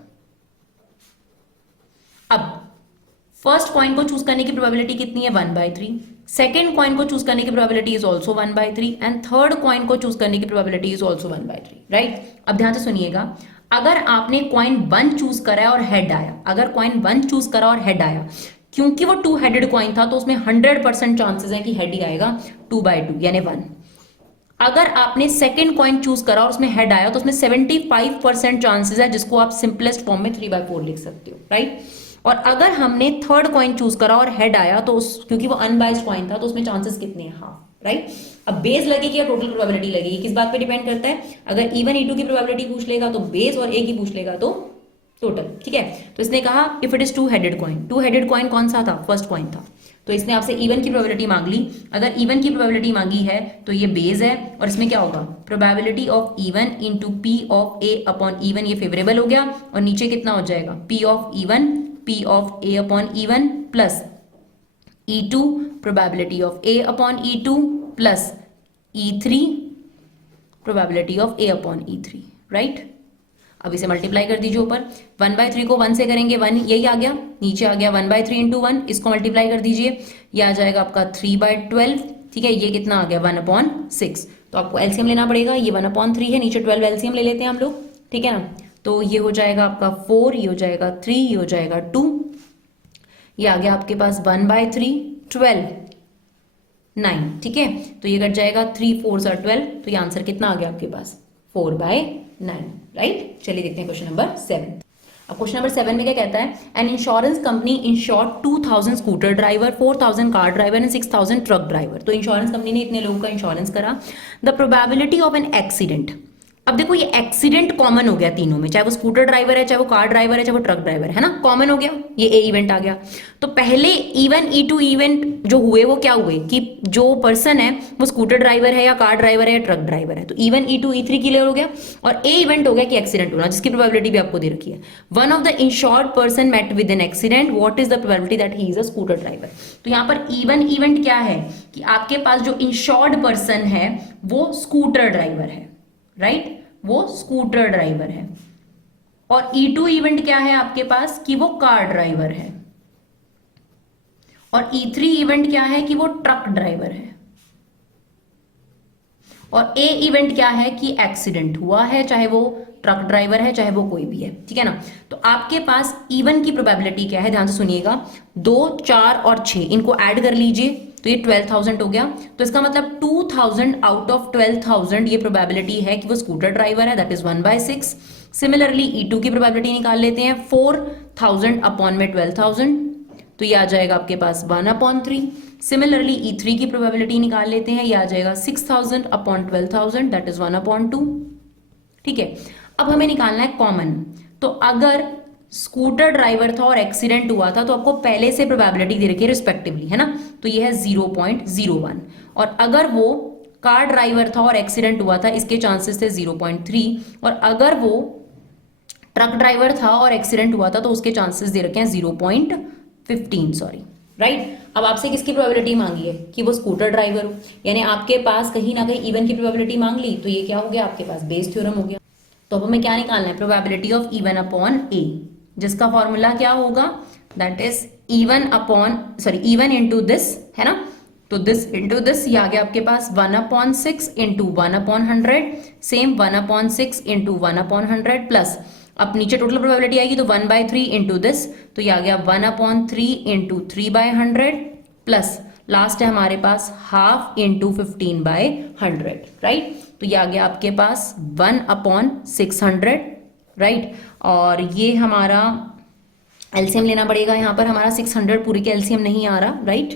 अब फर्स्ट कॉइन को चूज करने की प्रोबेबिलिटी कितनी है, 1/3। सेकेंड कॉइन को चूज करने की probability is also 1/3 and third coin को चूज करने की प्रोबेबिलिटी इज ऑल्सो 1/3। राइट, अब ध्यान से सुनिएगा, अगर आपने कॉइन 1 चूज करा है और हेड आया, अगर कॉइन 1 चूज करा और हेड आया, क्योंकि वो 2 हेडेड कॉइन था तो उसमें 100% चांसेस है कि हेड ही आएगा, 2/2 यानी 1। अगर आपने सेकेंड कॉइन चूज करा और उसमें हेड आया तो उसमें 75% चांसेस है, जिसको आप सिंपलेस्ट फॉर्म में 3/4 लिख सकते हो। राइट, और अगर हमने थर्ड कॉइन चूज करा और हेड आया तो क्योंकि वो अनबाइस्ड कॉइन था तो उसमें चांसेस कितने हैं, हाफ। राइट, अब बेस लगेगी या टोटल प्रोबेबिलिटी लगेगी, किस बात पे डिपेंड करता है। अगर इवन E2 की प्रोबेबिलिटी पूछ लेगा तो बेस, और ए की पूछ लेगा तो टोटल। ठीक है, तो इसने कहा if it is 2 headed coin. 2 headed coin कौन सा था, फर्स्ट कॉइन था, तो इसने आपसे इवन की प्रोबेबिलिटी मांग ली। अगर इवन की प्रोबेबिलिटी मांगी है तो ये बेस है, और इसमें क्या होगा, probability of even into P of A upon even, ये फेवरेबल हो गया। और नीचे कितना हो जाएगा, P of even, P of A upon E1 plus E2 probability of A upon E2 plus E3 probability of A upon E3। Right, अब इसे मल्टीप्लाई कर दीजिए ऊपर, 1/3 को 1 से करेंगे 1, यही आ गया, नीचे आ गया 1/3 इंटू 1, इसको मल्टीप्लाई कर दीजिए, ये आ जाएगा आपका 3/12। ठीक है, ये कितना आ गया, 1/6। तो आपको एलसीएम लेना पड़ेगा, ये 1/3 है, नीचे 12 एलसीएम ले लेते हैं हम लोग। ठीक है ना, तो ये हो जाएगा आपका 4, ये हो जाएगा 3, ये हो जाएगा 2, ये आ गया आपके पास 1/3, 12, 9। ठीक है, तो ये कट जाएगा, 3 4 12, तो ये आंसर कितना आ गया आपके पास, 4/9। राइट, चलिए देखते हैं क्वेश्चन नंबर 7। अब क्वेश्चन नंबर 7 में क्या कहता है, an insurance company insured 2000 scooter driver, 4000 car driver and 6000 truck driver. तो इंश्योरेंस कंपनी ने इतने लोगों का इंश्योरेंस करा। The probability of an accident, अब देखो ये एक्सीडेंट कॉमन हो गया तीनों में, चाहे वो स्कूटर ड्राइवर है, चाहे वो कार ड्राइवर है, चाहे वो ट्रक ड्राइवर है ना, कॉमन हो गया, ये ए इवेंट आ गया। तो पहले इवन E2 इवेंट जो हुए वो क्या हुए कि जो पर्सन है वो स्कूटर ड्राइवर है या कार ड्राइवर है या ट्रक ड्राइवर है, तो इवन E2 E3 क्लियर हो गया। और ए इवेंट हो गया कि एक्सीडेंट होना, जिसकी प्रोबेबिलिटी भी आपको दे रखी है। One of the insured person met with an accident, what is the probability that he is a scooter driver. तो यहाँ पर इवन इवेंट क्या है कि आपके पास जो इंश्योर्ड पर्सन है वो स्कूटर ड्राइवर है। राइट, वो स्कूटर ड्राइवर है। और E2 इवेंट क्या है आपके पास कि वो कार ड्राइवर है। और E3 इवेंट क्या है कि वो ट्रक ड्राइवर है। और ए इवेंट क्या है कि एक्सीडेंट हुआ है, चाहे वो ट्रक ड्राइवर है चाहे वो कोई भी है। ठीक है ना, तो आपके पास इवन की प्रोबेबिलिटी क्या है, ध्यान से सुनिएगा, 2 4 और 6 इनको ऐड कर लीजिए तो ये 12,000 हो गया। तो इसका मतलब 2000 आउट ऑफ 12,000 ये प्रोबेबिलिटी है कि वो स्कूटर ड्राइवर है, दैट इज 1/6। सिमिलरली E2 की प्रोबेबिलिटी निकाल लेते हैं, 4000 अपॉन में 12,000, तो ये आ जाएगा आपके पास 1/3। सिमिलरली E3 की प्रोबेबिलिटी निकाल लेते हैं, ये आ जाएगा 6000 अपॉन 12,000, दैट इज 1/2। ठीक है, अब हमें निकालना है कॉमन। तो अगर स्कूटर ड्राइवर था और एक्सीडेंट हुआ था तो आपको पहले से प्रोबेबिलिटी दे रखी है रिस्पेक्टिवली, है ना, तो ये है 0.01। और अगर वो कार ड्राइवर था और एक्सीडेंट हुआ था, इसके चांसेस थे 0.3। और अगर वो ट्रक ड्राइवर था और एक्सीडेंट हुआ था तो उसके चांसेस दे रखे हैं 0.15, सॉरी। राइट, अब आपसे किसकी प्रोबेबिलिटी मांगी है कि वो स्कूटर ड्राइवर हो, यानी आपके पास कहीं ना कहीं इवन की प्रोबेबिलिटी मांग ली, तो ये क्या हो गया आपके पास, बेस थ्योरम हो गया। तो अब हमें क्या निकालना है, प्रोबेबिलिटी ऑफ इवन अपॉन ए, जिसका फॉर्मूला क्या होगा, that is even upon, sorry, even into this, है ना, तो दिस इंटू दिस, ये आ गया आपके पास 1/6 इंटू 1/100, सेम 1/6 इंटू 1/100 प्लस, अब नीचे टोटल प्रोबेबिलिटी आएगी तो 1/3 इंटू दिस, तो ये आ गया 1/3 इंटू 3/100 प्लस लास्ट है हमारे पास हाफ इंटू 15/100, राइट। तो ये आ गया आपके पास 1/600, राइट। और ये हमारा एलसीएम लेना पड़ेगा, यहाँ पर हमारा 600 पूरी के एलसीएम नहीं आ रहा, राइट।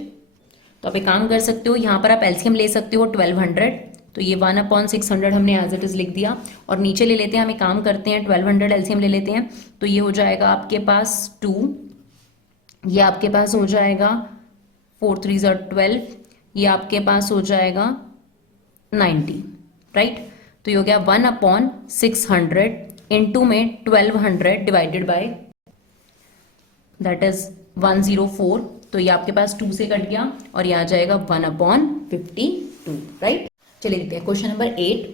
तो आप एक काम कर सकते हो, यहाँ पर आप एलसीएम ले सकते हो 1200, तो ये 1/600 हमने एज इट इज लिख दिया। और नीचे ले लेते हैं, हम एक काम करते हैं 1200 एलसीएम ले लेते हैं, तो ये हो जाएगा आपके पास 2, ये आपके पास हो जाएगा 4 3 12, ये आपके पास हो जाएगा 90, राइट। तो ये हो गया 1/600 इंटू में 1200 डिवाइडेड बाय दैट इज 104, तो ये आपके पास 2 से कट गया और ये आ जाएगा 1/52, राइट। चलिए देखते हैं question number 8।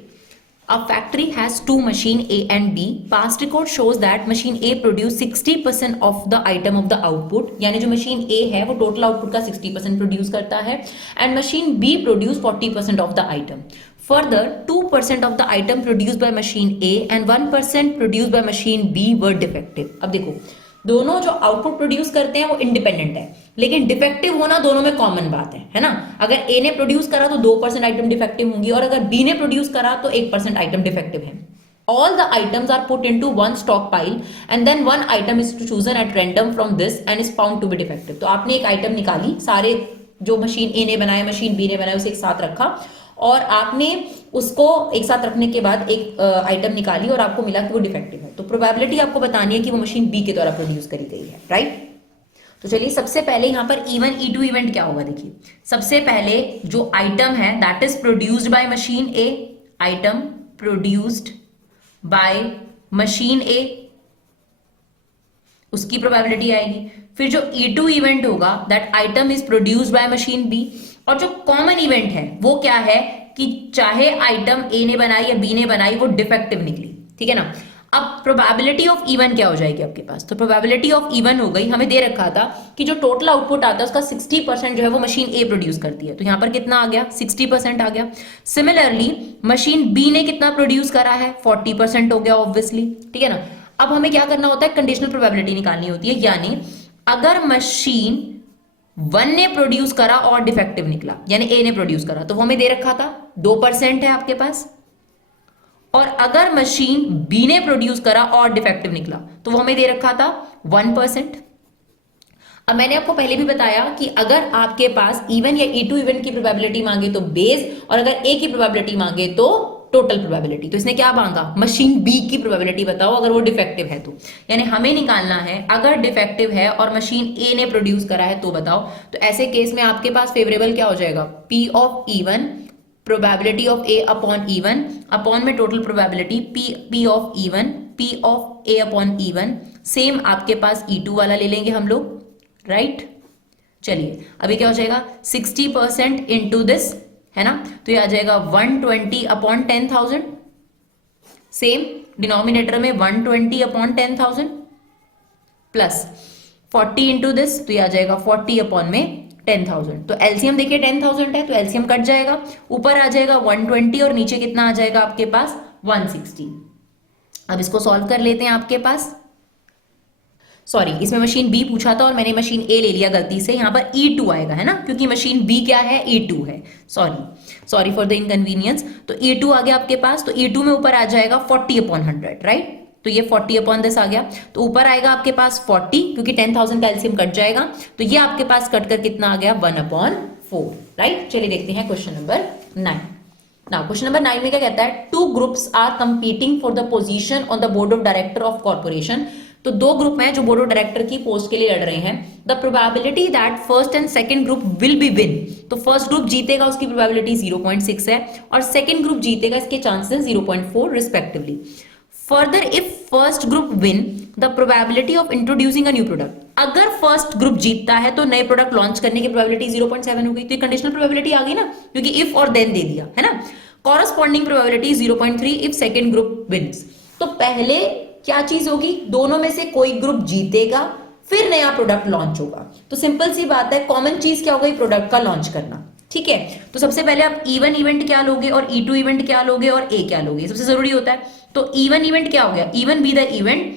A factory has two machine A and B. Past record shows that machine A produce 60% of the item of the output. यानी जो मशीन A है वो टोटल आउटपुट का 60% प्रोड्यूस करता है and machine B produce 40% of the item. Further, 2% of the item produced by machine A and 1% produced by machine B were defective. अब देखो, दोनों जो आउटपुट प्रोड्यूस करते हैं वो इंडिपेंडेंट है, लेकिन डिफेक्टिव होना दोनों में कॉमन बात है ना। अगर ए ने प्रोड्यूस करा तो 2% आइटम डिफेक्टिव होंगी और अगर बी ने प्रोड्यूस करा तो 1% आइटम डिफेक्टिव है. All the items are put into one stock pile and then one item is chosen at random from this and is found to be defective. तो आपने एक आइटम निकाली, सारे जो मशीन ए ने बनाए मशीन बी ने बनाए उसे एक साथ रखा और आपने उसको एक साथ रखने के बाद एक आइटम निकाली और आपको मिला कि वो डिफेक्टिव है. तो प्रोबेबिलिटी आपको बतानी है कि वो मशीन बी के द्वारा प्रोड्यूस करी गई है, राइट. तो चलिए सबसे पहले यहां पर E1 E2 इवेंट क्या होगा देखिए. सबसे पहले जो आइटम है that is produced by machine A, item produced by machine A, उसकी प्रोबेबिलिटी आएगी. फिर जो E2 इवेंट होगा that item is produced by machine B. और जो कॉमन इवेंट है वो क्या है कि चाहे आइटम ए ने बनाई या बी ने बनाई वो डिफेक्टिव निकली, ठीक है ना. अब प्रोबेबिलिटी ऑफ इवन क्या हो जाएगी आपके पास. तो प्रोबेबिलिटी ऑफ इवन हो गई, हमें दे रखा था कि जो टोटल आउटपुट आता है उसका 60% जो है वो मशीन ए प्रोड्यूस करती है. तो यहां पर कितना आ गया, 60% आ गया. सिमिलरली मशीन बी ने कितना प्रोड्यूस करा है, 40% हो गया ऑब्वियसली, ठीक है ना. अब हमें क्या करना होता है, कंडीशनल प्रोबेबिलिटी निकालनी होती है. यानी अगर मशीन 1 ने प्रोड्यूस करा और डिफेक्टिव निकला, यानी ए ने प्रोड्यूस करा, तो वो हमें दे रखा था 2% है आपके पास. और अगर मशीन बी ने प्रोड्यूस करा और डिफेक्टिव निकला तो वो हमें दे रखा था 1%. अब मैंने आपको पहले भी बताया कि अगर आपके पास इवन या E2 इवेंट की प्रोबेबिलिटी मांगे तो बेस, और अगर ए की प्रोबेबिलिटी मांगे तो टोटल प्रोबेबिलिटी. तो इसने क्या मांगा, मशीन बी की प्रोबेबिलिटी बताओ अगर वो डिफेक्टिव है तो. यानी हमें निकालना है अगर डिफेक्टिव है और मशीन ए ने प्रोड्यूस करा है तो बताओ. तो ऐसे केस में आपके पास फेवरेबल क्या हो जाएगा, P of E1 probability of A upon E1 upon में total probability P of E1 P of A upon E1. Same आपके पास E2 वाला ले लेंगे हम लोग, राइट. चलिए अभी क्या हो जाएगा, 60% इंटू दिस है ना, तो ये आ जाएगा 120 अपॉन 10,000. सेम डिनोमिनेटर में 120 अपॉन 10,000 प्लस 40 इंटू दिस, तो ये आ जाएगा 40 अपॉन में 10,000. तो एलसीएम देखिए 10,000 है तो एलसीएम कट जाएगा, ऊपर आ जाएगा 120 और नीचे कितना आ जाएगा आपके पास 160. अब इसको सॉल्व कर लेते हैं. आपके पास सॉरी इसमें मशीन बी पूछा था और मैंने मशीन ए ले लिया गलती से, यहां पर E2 आएगा है ना, क्योंकि मशीन बी क्या है, E2 है. Sorry for the inconvenience. तो E2 आ गया आपके पास, तो E2 में ऊपर आ जाएगा 40 अपॉन 100, राइट. तो ये 40 अपॉन दिस आ गया, तो ऊपर आएगा आपके पास 40 क्योंकि 10,000 का एलसीएम कट जाएगा, तो ये आपके पास कट कर कितना आ गया 1/4, राइट. चलिए देखते हैं question number 9. Now question number 9 में क्या कहता है, 2 groups are competing for the position on the board of director of corporation. तो 2 ग्रुप हैं जो बोर्ड ऑफ डायरेक्टर की पोस्ट के लिए लड़ रहे हैं. The probability that first and second group will be win. तो फर्स्ट ग्रुप जीतेगा उसकी प्रोबेबिलिटी 0.6 है और सेकंड ग्रुप जीतेगा इसके chances 0.4 respectively. Further if first group win the probability of introducing a new product. अगर फर्स्ट ग्रुप जीतता है तो नए प्रोडक्ट लॉन्च करने की प्रोबेबिलिटी 0.7 हो गई. तो कंडीशनल प्रोबेबिलिटी आ गई ना, क्योंकि इफ और देन दे दिया है ना. Corresponding probability 0.3 if second group wins. तो पहले क्या चीज होगी, दोनों में से कोई ग्रुप जीतेगा फिर नया प्रोडक्ट लॉन्च होगा. तो सिंपल सी बात है, कॉमन चीज क्या हो गई, प्रोडक्ट का लॉन्च करना. ठीक है, तो सबसे पहले आप E1 इवेंट क्या लोगे और E2 इवेंट क्या लोगे और A क्या लोगे, सबसे जरूरी होता है। तो E1 इवेंट क्या हो गया, E1 बी द इवेंट,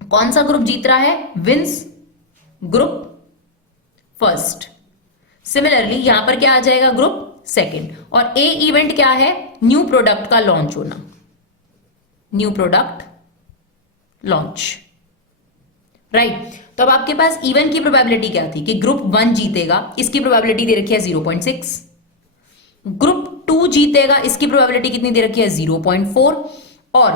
कौन सा ग्रुप जीत रहा है, विंस ग्रुप फर्स्ट। सिमिलरली यहां पर क्या आ जाएगा, ग्रुप सेकंड। और A इवेंट क्या है, न्यू प्रोडक्ट का लॉन्च होना, न्यू प्रोडक्ट लॉन्च, राइट। तो अब आपके पास E1 की प्रोबेबिलिटी क्या थी कि ग्रुप 1 जीतेगा, इसकी प्रोबेबिलिटी दे रखी है 0.6। ग्रुप 2 जीतेगा, इसकी प्रोबेबिलिटी कितनी दे रखी है 0.4। और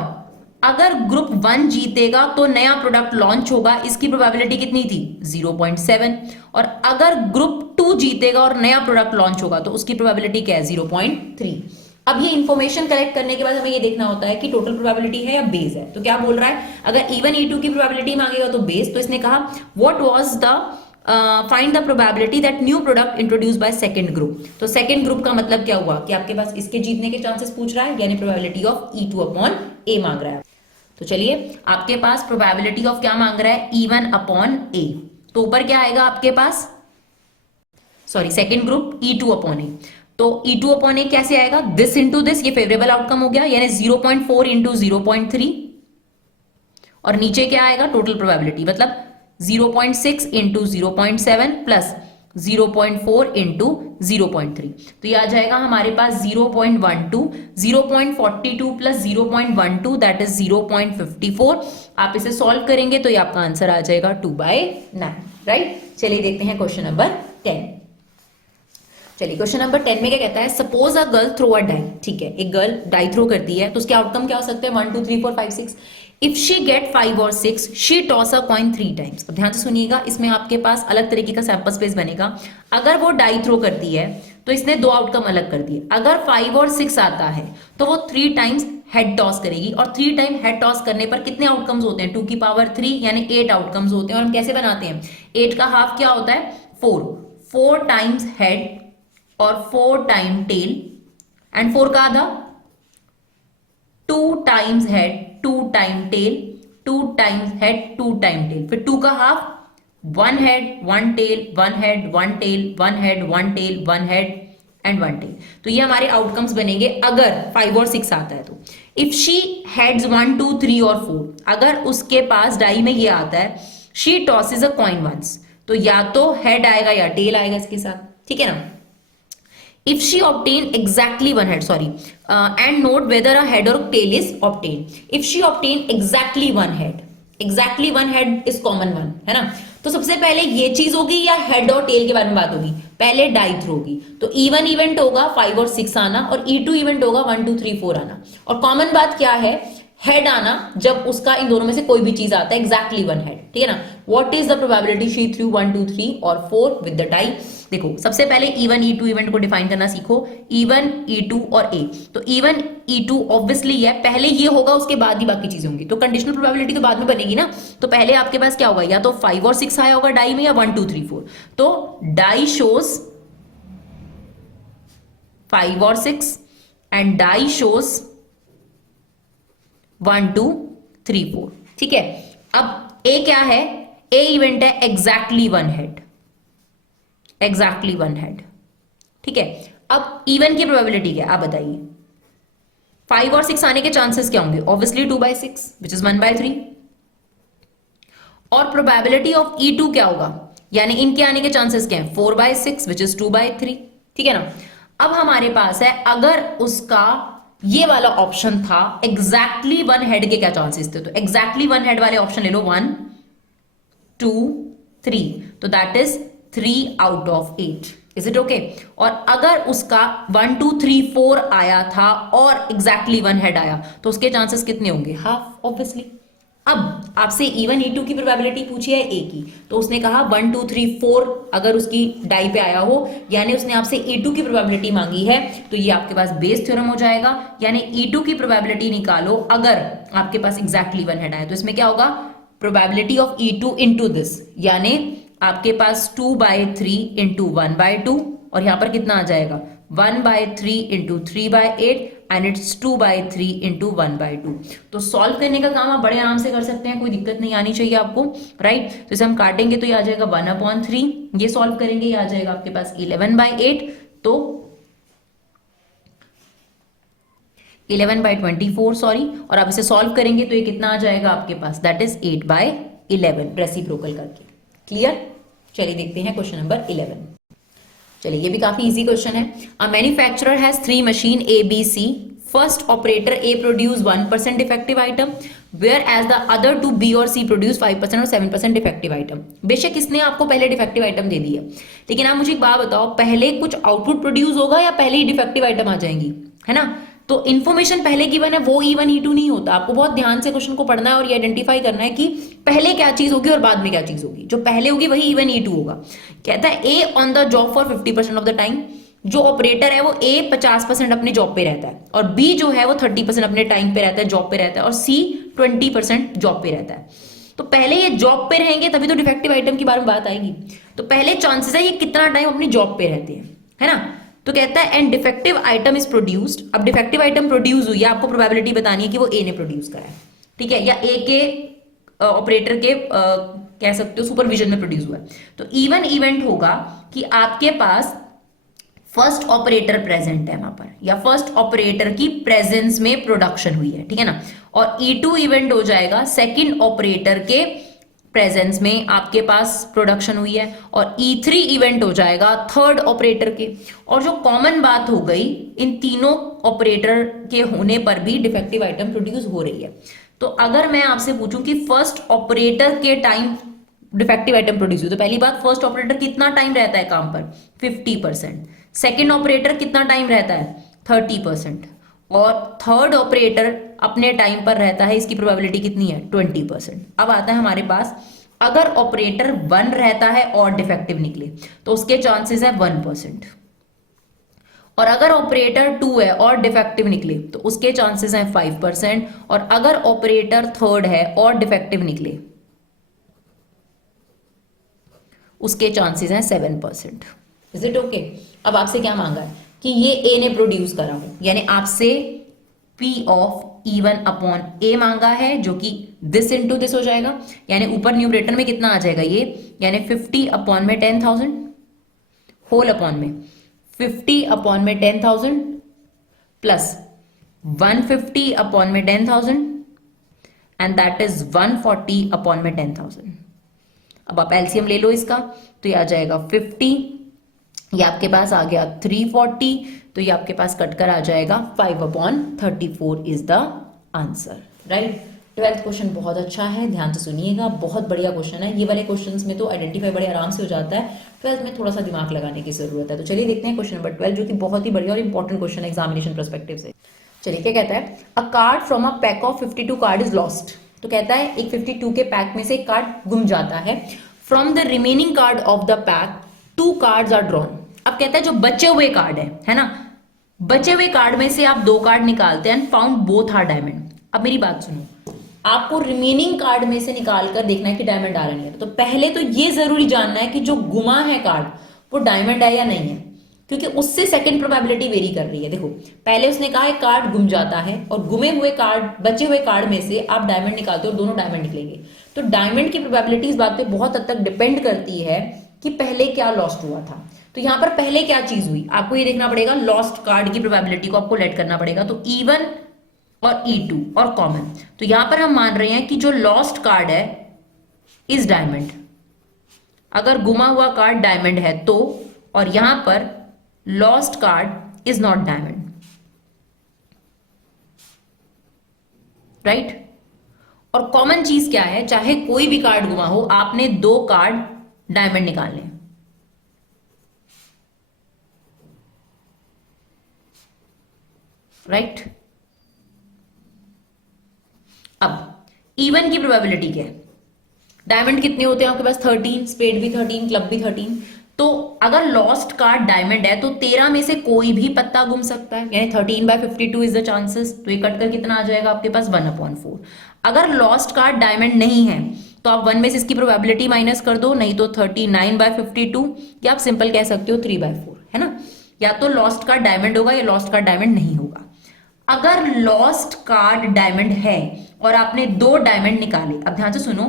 अगर ग्रुप 1 जीतेगा तो नया प्रोडक्ट लॉन्च होगा, इसकी प्रोबेबिलिटी कितनी थी 0.7। और अगर ग्रुप 2 जीतेगा और नया प्रोडक्ट लॉन्च होगा तो उसकी प्रोबेबिलिटी क्या है 0.3। अब ये इंफॉर्मेशन कलेक्ट करने के बाद हमें ये देखना होता है कि टोटल प्रोबेबिलिटी है या बेस है। तो क्या बोल रहा है, अगर E1 E2 की प्रोबेबिलिटी मांगेगा तो बेस, तो इसने कहा what was the find the probability that new product introduce by second group. तो सेकंड ग्रुप का मतलब क्या हुआ कि आपके पास इसके जीतने के चांसेस पूछ रहा है, यानी probability of E2 upon A मांग रहा है। तो चलिए आपके पास प्रोबेबिलिटी ऑफ क्या मांग रहा है, E1 अपॉन A। तो ऊपर क्या आएगा आपके पास, sorry second group E2 upon A। तो E2 अपॉन A कैसे आएगा, दिस इंटू दिस, ये फेवरेबल आउटकम हो गया, यानी 0.4 इंटू 0.3। और नीचे क्या आएगा, टोटल प्रोबेबिलिटी मतलब 0.6 इंटू 0.7 प्लस 0.4 इंटू 0.3। तो ये आ जाएगा हमारे पास 0.12, 0.42 प्लस 0.12 दैट इज 0.54। आप इसे सॉल्व करेंगे तो ये आपका आंसर आ जाएगा 2/9, राइट। चलिए देखते हैं क्वेश्चन नंबर 10। चलिए क्वेश्चन नंबर 10 में क्या कहता है, suppose a girl throw a die. ठीक है, एक गर्ल डाई थ्रो करती है, तो उसके आउटकम क्या हो सकते हैं 1 2 3 4 5 6। इफ शी गेट 5 और 6 she toss a coin 3 times. अब ध्यान से सुनिएगा, इसमें आपके पास अलग तरीके का सैंपल स्पेस बनेगा। अगर वो डाई थ्रो करती है तो इसने दो आउटकम अलग कर दिए। अगर 5 और 6 आता है तो वो 3 टाइम्स हेड टॉस करेगी, और 3 टाइम हेड टॉस करने पर कितने आउटकम्स होते हैं 2 की पावर 3 यानी 8 आउटकम्स होते हैं। और हम कैसे बनाते हैं, 8 का हाफ क्या होता है 4 टाइम्स हेड और 4 टाइम टेल, एंड 4 का आधा 2 times head 2 time tail 2 times head 2 time tail, फिर 2 का half 1 head 1 tail 1 head 1 tail 1 head 1 tail 1 head and 1 tail. तो ये हमारे आउटकम्स बनेंगे अगर 5 और 6 आता है तो। इफ शी हेड्स 1 2 3 और 4, अगर उसके पास डाई में ये आता है she tosses a coin once, तो या तो हेड आएगा या टेल आएगा इसके साथ, ठीक है ना। If she obtain exactly one head, and note whether a head or tail is obtained. If she obtain exactly one head is common one, है ना। तो सबसे पहले ये चीज होगी या हेड और टेल के बारे में बात होगी, पहले डाई थ्रो होगी। तो E1 इवेंट होगा 5 और 6 आना, और E2 इवेंट होगा 1 2 3 4 आना। और कॉमन बात क्या है, हेड आना जब उसका इन दोनों में से कोई भी चीज आता है एग्जैक्टली वन हेड, ठीक है ना। What is the probability she threw 1 2 3 और 4 विद द डाई। देखो सबसे पहले E1 E2 इवेंट को डिफाइन करना सीखो, E1 E2 और A। तो E1 E2 ऑब्वियसली है, पहले ये होगा उसके बाद ही बाकी चीजें होंगी। तो कंडीशनल प्रोबेबिलिटी तो बाद में बनेगी ना। तो पहले आपके पास क्या होगा, या तो 5 और 6 आया होगा डाई में, या 1 2 3 4। तो डाई शोज 5 और 6 एंड डाई शोज 1 2 3 4, ठीक है। अब A क्या है, A इवेंट है exactly one head, exactly one head, ठीक है। अब E1 की प्रोबेबिलिटी क्या है आप बताइए, 5 और 6 आने के चांसेस क्या होंगे, ऑब्वियसली 2/6 विच इज 1/3। और प्रोबेबिलिटी ऑफ E2 क्या होगा, यानी इनके आने के चांसेस क्या है 4/6 विच इज 2/3, ठीक है ना। अब हमारे पास है अगर उसका ये वाला ऑप्शन था एग्जैक्टली वन हेड के क्या चांसेस थे, तो एग्जैक्टली वन हेड वाले ऑप्शन ले लो 1 2 3, तो that is 3 out of 8, is it okay. और अगर उसका 1 2 3 4 आया था और एग्जैक्टली वन हेड आया तो उसके चांसेस कितने होंगे, हाफ ऑब्वियसली। अब आपसे E1 E2 की प्रोबेबिलिटी पूछी है A की, तो उसने कहा 1 2 3 4 अगर उसकी डाई पे आया हो, यानी उसने आपसे E2 की प्रोबेबिलिटी मांगी है, तो ये आपके पास बेस थ्योरम हो जाएगा। यानी E2 की प्रोबेबिलिटी निकालो अगर आपके पास एग्जैक्टली वन हेड आया, तो इसमें क्या होगा probability of E2 into this, यानी आपके पास 2/3 इंटू 1/2, और यहां पर कितना आ जाएगा 1/3 इंटू 3/8 एंड इट्स 2/3 इंटू 1/2। तो सॉल्व करने का काम आप बड़े आराम से कर सकते हैं, कोई दिक्कत नहीं आनी चाहिए आपको, राइट। तो इसे हम काटेंगे तो ये आ जाएगा 1/3, ये सॉल्व करेंगे ये आ जाएगा आपके पास 11/8, तो 11/24 सॉरी, और आप इसे सॉल्व करेंगे तो ये कितना आ जाएगा आपके पास, दैट इज 8/11 रेसिप्रोकल करके। क्लियर? चलिए देखते हैं क्वेश्चन नंबर 11। चलिए ये भी काफी इजी क्वेश्चन है। A manufacturer has 3 machine A B C. First operator A produce 1% defective item, whereas the other two B बी और सी प्रोड्यूस 5% और 7% डिफेक्टिव आइटम। बेशक इसने आपको पहले डिफेक्टिव आइटम दे दिया, लेकिन आप मुझे एक बात बताओ, पहले कुछ आउटपुट प्रोड्यूस होगा या पहले ही डिफेक्टिव आइटम आ जाएंगी, है ना? तो इन्फॉर्मेशन पहले गिवन है, वो E1 E2 नहीं होता। आपको बहुत ध्यान से क्वेश्चन को पढ़ना है और ये आइडेंटिफाई करना है कि पहले क्या चीज होगी और बाद में क्या चीज होगी। जो पहले होगी वही E1 E2 होगा। कहता है A on the job for 50% of the time. जो ऑपरेटर है वो ए 50% अपने जॉब पे रहता है, और बी जो है वो 30% अपने टाइम पे रहता है, जॉब पे रहता है, और सी 20% जॉब पे रहता है। तो पहले ये जॉब पे रहेंगे तभी तो डिफेक्टिव आइटम की बारे में बात आएगी। तो पहले चांसेस है ये कितना टाइम अपनी जॉब पे रहते हैं, है ना? तो कहता है and defective item is produced. अब डिफेक्टिव आइटम प्रोड्यूस हुई है, आपको प्रोबेबिलिटी बतानी है कि वो ए ने प्रोड्यूस करा है, ठीक है, या ए के ऑपरेटर के कह सकते हो सुपरविजन में प्रोड्यूस हुआ है। तो इवन इवेंट होगा कि आपके पास फर्स्ट ऑपरेटर प्रेजेंट है वहां पर, या फर्स्ट ऑपरेटर की प्रेजेंस में प्रोडक्शन हुई है, ठीक है ना? और E2 इवेंट हो जाएगा सेकंड ऑपरेटर के प्रेजेंस में आपके पास प्रोडक्शन हुई है, और E3 इवेंट हो जाएगा थर्ड ऑपरेटर के। और जो कॉमन बात हो गई, इन तीनों ऑपरेटर के होने पर भी डिफेक्टिव आइटम प्रोड्यूस हो रही है। तो अगर मैं आपसे पूछूं कि फर्स्ट ऑपरेटर के टाइम डिफेक्टिव आइटम प्रोड्यूस हुई, तो पहली बात, फर्स्ट ऑपरेटर कितना टाइम रहता है काम पर, 50%। सेकेंड ऑपरेटर कितना टाइम रहता है, 30%। और थर्ड ऑपरेटर अपने टाइम पर रहता है, इसकी प्रोबेबिलिटी कितनी है, 20%। अब आता है हमारे पास, अगर ऑपरेटर 1 रहता है और डिफेक्टिव निकले तो उसके चांसेस है 1%, और अगर ऑपरेटर 2 है और डिफेक्टिव निकले तो उसके चांसेस हैं 5%, और अगर ऑपरेटर थर्ड है और डिफेक्टिव निकले उसके चांसेस हैं 7%। Is it okay? अब आपसे क्या मांगा है कि ये ए ने प्रोड्यूस करा हो, यानी आपसे P ऑफ E1 अपॉन ए मांगा है, जो कि दिस इंटू दिस हो जाएगा, यानी ऊपर न्यूमरेटर में कितना आ जाएगा ये, यानी 50 अपॉन में 10,000 होल अपॉन में 50 अपॉन में 10,000 प्लस 150 अपॉन में 10,000 एंड दैट इज 140 अपॉन में 10,000। अब आप एलसीएम ले लो इसका, तो ये आ जाएगा 50, ये आपके पास आ गया 340, तो ये आपके पास कट कर आ जाएगा 5/34 is the answer, right? 12th question बहुत अच्छा है, ध्यान से सुनिएगा, बहुत बढ़िया क्वेश्चन है। ये वाले क्वेश्चंस में तो आइडेंटिफाई बड़े आराम से हो जाता है, 12th में थोड़ा सा दिमाग लगाने की जरूरत है। तो चलिए देखते हैं क्वेश्चन नंबर 12, जो कि बहुत ही बढ़िया और इंपॉर्टेंट क्वेश्चन है एग्जामिनेशन पर्सपेक्टिव से। चलिए क्या कहता है, अ card from a pack of 52 card is lost. तो कहता है एक 52 के पैक में से एक कार्ड गुम जाता है। From the remaining card of the pack 2 cards are drawn. अब कहता है जो बचे हुए कार्ड है ना, बचे हुए कार्ड में से आप 2 कार्ड निकालते हैं, फाउंड बोथ आर डायमंड। अब मेरी बात सुनो, आपको रिमेनिंग कार्ड में से निकाल कर देखना है कि डायमंड आ रहा नहीं है। तो पहले तो ये जरूरी जानना है कि जो गुमा है कार्ड वो डायमंड है या नहीं है, क्योंकि उससे सेकंड प्रोबेबिलिटी वेरी कर रही है। देखो पहले उसने कहा है कार्ड गुम जाता है, और गुमे हुए कार्ड, बचे हुए कार्ड में से आप डायमंड निकालते हो और दोनों डायमंड निकलेंगे। तो डायमंड की प्रोबेबिलिटी इस बात पे बहुत हद तक डिपेंड करती है कि पहले क्या लॉस्ट हुआ था। तो यहां पर पहले क्या चीज हुई, आपको ये देखना पड़ेगा, लॉस्ट कार्ड की प्रोबेबिलिटी को आपको लेट करना पड़ेगा। तो E1 और E2 और कॉमन, तो यहां पर हम मान रहे हैं कि जो लॉस्ट कार्ड है इज डायमंड। अगर गुमा हुआ कार्ड डायमंड है तो, और यहां पर lost card is not diamond, right? और कॉमन चीज क्या है, चाहे कोई भी कार्ड गुमा हो, आपने 2 कार्ड डायमंड निकालने, राइट? अब E1 की प्रोबेबिलिटी क्या है, डायमंड कितने होते हैं आपके पास, 13, स्पेड भी 13, क्लब भी 13। तो अगर लॉस्ट कार्ड डायमंड है तो 13 में से कोई भी पत्ता गुम सकता है, यानी 13/52 इज द चांसेस। तो ये कटकर कितना आ जाएगा आपके पास, 1/4। अगर लॉस्ट कार्ड डायमंड नहीं है तो आप 1 में से इसकी प्रोबेबिलिटी माइनस कर दो, नहीं तो 39/52, या आप सिंपल कह सकते हो 3/4, है ना? या तो लॉस्ट कार्ड डायमंड होगा या लॉस्ट कार्ड डायमंड नहीं होगा। अगर लॉस्ट कार्ड डायमंड है और आपने 2 डायमंड निकाले, अब ध्यान से सुनो,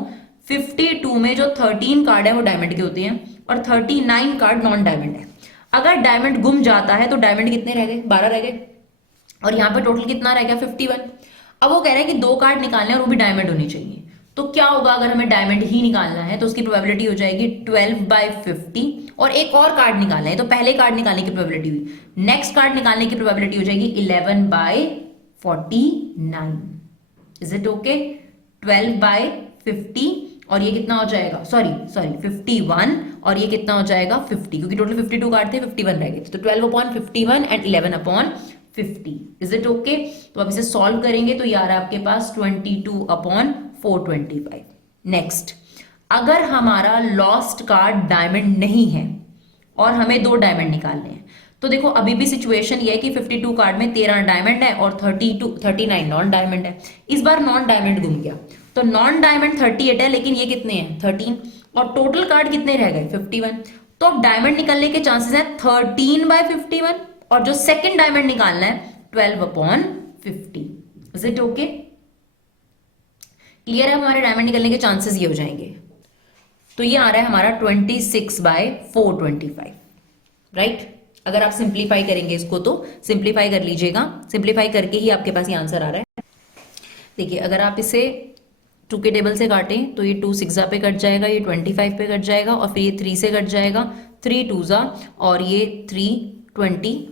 52 में जो 13 कार्ड है वो डायमंड के होते हैं और 39 कार्ड नॉन डायमंड है। अगर डायमंड गुम जाता है तो डायमंड कितने रह गए, 12 रह गए, और यहाँ पे टोटल कितना रह गया, 51। अब वो कह रहा है कि 2 कार्ड निकालने और वो भी डायमंड होनी चाहिए, तो क्या होगा अगर हमें डायमंड ही निकालना है, तो उसकी प्रोबेबिलिटी हो जाएगी 12/50, और एक और कार्ड निकालना है तो पहले कार्ड निकालने की प्रोबेबिलिटी हुई, नेक्स्ट कार्ड निकालने की प्रोबेबिलिटी हो जाएगी 11/49। Is it okay? 12/50 और ये कितना हो जाएगा, सॉरी 51, और ये कितना हो जाएगा 50, क्योंकि टोटल 52 कार्ड थे, 51 रह गए थे, तो 12/51 एंड 11/50। Is it okay? तो अब इसे सॉल्व करेंगे तो यार आपके पास 22/425। नेक्स्ट, अगर हमारा लॉस्ट कार्ड डायमंड नहीं है और हमें 2 डायमंड निकालने हैं, तो देखो अभी भी सिचुएशन ये है कि 52 कार्ड में 13 डायमंड है और 39 नॉन डायमंड है। इस बार नॉन डायमंड घूम गया, तो नॉन डायमंड 38 है, लेकिन ये कितने हैं, 13, और टोटल कार्ड कितने रह गए, 51। तो अब डायमंड निकलने के चांसेस हैं 13/51, और जो सेकंड डायमंड निकालना है 12/50। Is it okay? क्लियर है? हमारे डायमंड निकलने के चांसेस ये हो जाएंगे। तो ये आ रहा है हमारा 26/425, राइट? अगर आप सिंप्लीफाई करेंगे इसको तो सिंप्लीफाई कर लीजिएगा, सिंप्लीफाई करके ही आपके पास ये आंसर आ रहा है। देखिए अगर आप इसे 2 के टेबल से काटें तो ये 2 6 पे कट जाएगा, ये 25 पे कट जाएगा, और फिर ये 3 से कट जाएगा, 3 2 और ये 3 1 3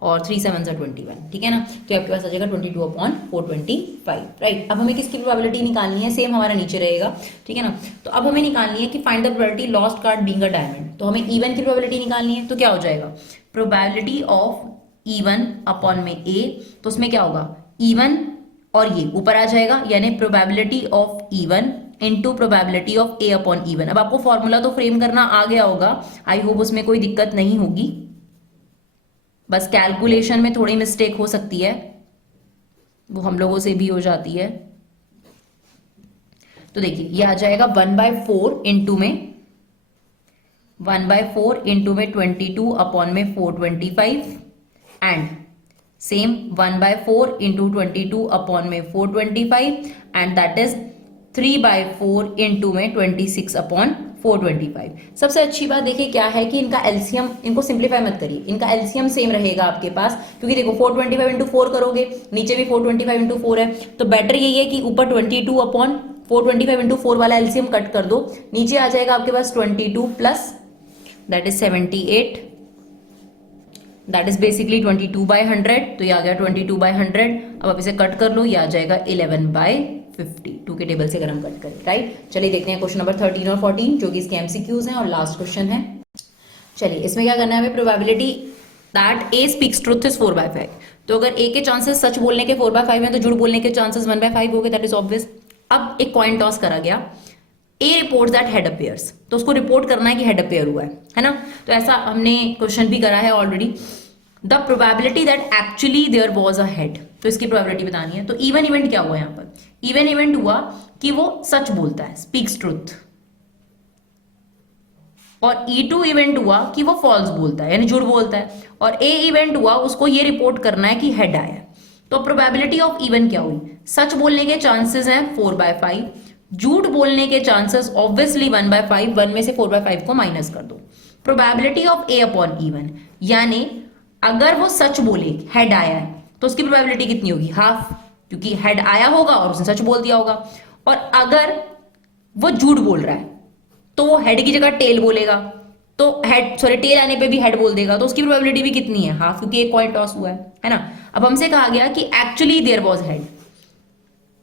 और 3 7 21, ठीक है ना? तो आपके पास आ जाएगा 22/425, राइट? अब हमें किसकी प्रोबेबिलिटी निकालनी है, सेम हमारा नीचे रहेगा, ठीक है ना? तो अब हमें निकालनी है कि find the probability lost card being a diamond, तो हमें इवन की प्रोबेबिलिटी निकालनी है, तो क्या हो जाएगा, प्रोबेबिलिटी ऑफ इवन अपॉन में ए, तो उसमें क्या होगा, इवन और ये ऊपर आ जाएगा, यानी probability of even into probability of A upon even. अब आपको फॉर्मूला तो फ्रेम करना आ गया होगा, आई होप उसमें कोई दिक्कत नहीं होगी, बस कैलकुलेशन में थोड़ी मिस्टेक हो सकती है, वो हम लोगों से भी हो जाती है। तो देखिए ये आ जाएगा 1/4 इंटू में 22 अपॉन में 425, एंड सेम 1/4 इंटू 22 अपॉन में 425, एंड दैट इज 3/4 इंटू में 26 अपॉन 425। सबसे अच्छी बात देखिए क्या है कि इनका एलसीएम, इनको सिंप्लीफाई मत करिए, इनका एलसीएम सेम रहेगा आपके पास, क्योंकि देखो 425 इंटू 4 करोगे, नीचे भी 425 इंटू 4 है, तो बेटर यही है कि ऊपर 22 अपॉन 425 इंटू 4 वाला एलसीएम कट कर दो, नीचे आ जाएगा आपके पास 22 plus that is 78, that is basically 22/100, तो ये आ गया 22/100। अब आप इसे कट कर लो, ये आ जाएगा 11/50, 2 के टेबल से अगर हम कट करें, राइट? चलिए देखते हैं क्वेश्चन नंबर 13 और 14 जो कि इसके एमसीक्यूज हैं और लास्ट क्वेश्चन है। चलिए इसमें क्या करना है, हमें probability that A speaks truth is 4/5, तो अगर ए के चांसेस सच बोलने के 4/5 हैं तो झूठ बोलने के चांसेस 1/5 हो गए, दैट इज ऑब्वियस। अब एक कॉइन टॉस करा गया, ए रिपोर्ट दैट हेड अपेयर्स, तो उसको रिपोर्ट करना है कि हेड अपेयर हुआ है ना? तो ऐसा हमने क्वेश्चन भी करा है already. The probability that actually there was a head, तो इसकी प्रोबेबिलिटी बतानी है। तो इवन इवेंट क्या हुआ यहाँ पर, इवन इवेंट हुआ कि वो सच बोलता है, स्पीक्स ट्रूथ, और E2 इवेंट हुआ कि वो फॉल्स बोलता है यानी झूठ बोलता है, और ए इवेंट हुआ उसको ये रिपोर्ट करना है कि हेड आया। तो प्रोबेबिलिटी ऑफ इवन क्या हुई, सच बोलने के चांसेस हैं 4/5, झूठ बोलने के चांसेस ऑब्वियसली 1/5, 1 में से 4/5 को माइनस कर दो। Probability of A upon even, यानी अगर वो सच बोले हेड आया है तो उसकी प्रोबेबिलिटी कितनी होगी, हाफ, क्योंकि हेड आया होगा और उसने सच बोल दिया होगा। और अगर वो झूठ बोल रहा है तो वो हेड की जगह टेल बोलेगा, तो हेड टेल आने पे भी हेड बोल देगा, तो उसकी प्रोबेबिलिटी भी कितनी है, हाफ, क्योंकि एक कॉइन टॉस हुआ है ना? अब हमसे कहा गया कि एक्चुअली देयर वाज हेड,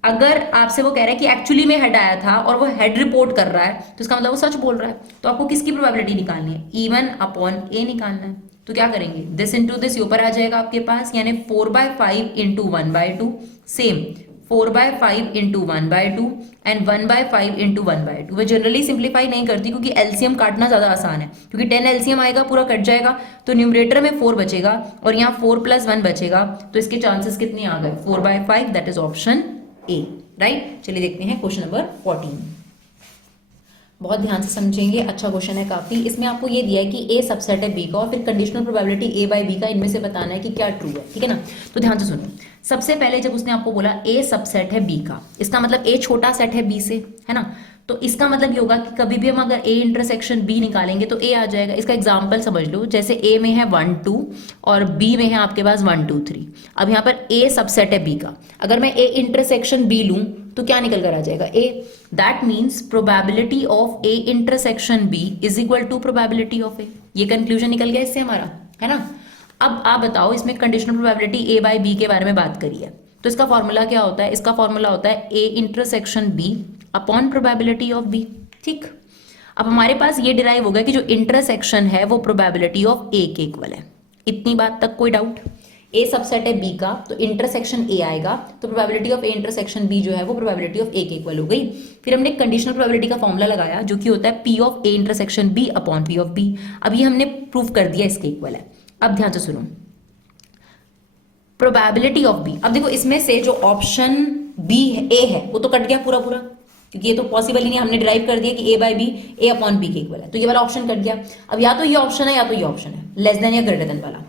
अगर आपसे वो कह रहा है कि एक्चुअली में हेड आया था और वो हेड रिपोर्ट कर रहा है तो इसका मतलब वो सच बोल रहा है, तो आपको किसकी प्रोबेबिलिटी निकालनी है, इवन अपॉन ए निकालना है। तो क्या करेंगे, दिस इंटू दिस ऊपर आ जाएगा आपके पास, यानी 4/5 into 1/2, same 4/5 into 1/2 and 1/5 into 1/2। वह जनरली सिंप्लीफाई नहीं करती क्योंकि एलसीएम काटना ज्यादा आसान है, क्योंकि 10 एलसीएम आएगा पूरा कट जाएगा, तो न्यूमरेटर में 4 बचेगा और यहाँ 4 + 1 बचेगा, तो इसके चांसेस कितने आ गए, 4/5, that is option A, right? चलिए देखते हैं क्वेश्चन नंबर 14। बहुत ध्यान से समझेंगे, अच्छा क्वेश्चन है काफी। इसमें आपको ये दिया है कि ए सबसेट है बी का और फिर conditional probability A by B का इनमें से बताना है कि क्या ट्रू है, ठीक है ना? तो ध्यान से सुनिए, सबसे पहले जब उसने आपको बोला ए सबसेट है बी का, इसका मतलब ए छोटा सेट है बी से, है ना? तो इसका मतलब ये होगा कि कभी भी हम अगर A इंटरसेक्शन B निकालेंगे तो A आ जाएगा। इसका एग्जाम्पल समझ लो, जैसे A में है 1 2 और B में है आपके पास 1 2 3। अब यहाँ पर A सबसेट है B का, अगर मैं A इंटरसेक्शन B लूं तो क्या निकल कर आ जाएगा A। That means probability of A intersection B is equal to probability of A। ये कंक्लूजन निकल गया इससे हमारा, है ना। अब आप बताओ, इसमें conditional probability A by B के बारे में बात करी है, तो इसका फॉर्मूला क्या होता है? इसका फॉर्मूला होता है A intersection B upon probability of B। ठीक, अब हमारे पास ये डिराइव हो गया कि जो इंटरसेक्शन है वो प्रोबेबिलिटी ऑफ A के इक्वल है। इतनी बात तक कोई डाउट? A सबसेट है B का, तो इंटरसेक्शन A आएगा, तो probability of A intersection B जो है वो प्रोबेबिलिटी ऑफ A के इक्वल हो गई। फिर हमने कंडीशनल प्रोबेबिलिटी का फॉर्मूला लगाया जो कि होता है P of A intersection B upon P of B। अब ये हमने प्रूव कर दिया इसके इक्वल है। अब ध्यान से सुनो, प्रोबेबिलिटी ऑफ B। अब देखो इसमें से जो ऑप्शन B है, A है, वो तो कट गया पूरा पूरा, क्योंकि ये तो पॉसिबल ही नहीं, हमने डिराइव कर दिया कि A by B A upon B के इक्वल है, तो ये वाला ऑप्शन कट गया। अब या तो ये ऑप्शन है या तो ये ऑप्शन है, लेस देन या ग्रेटर देन वाला।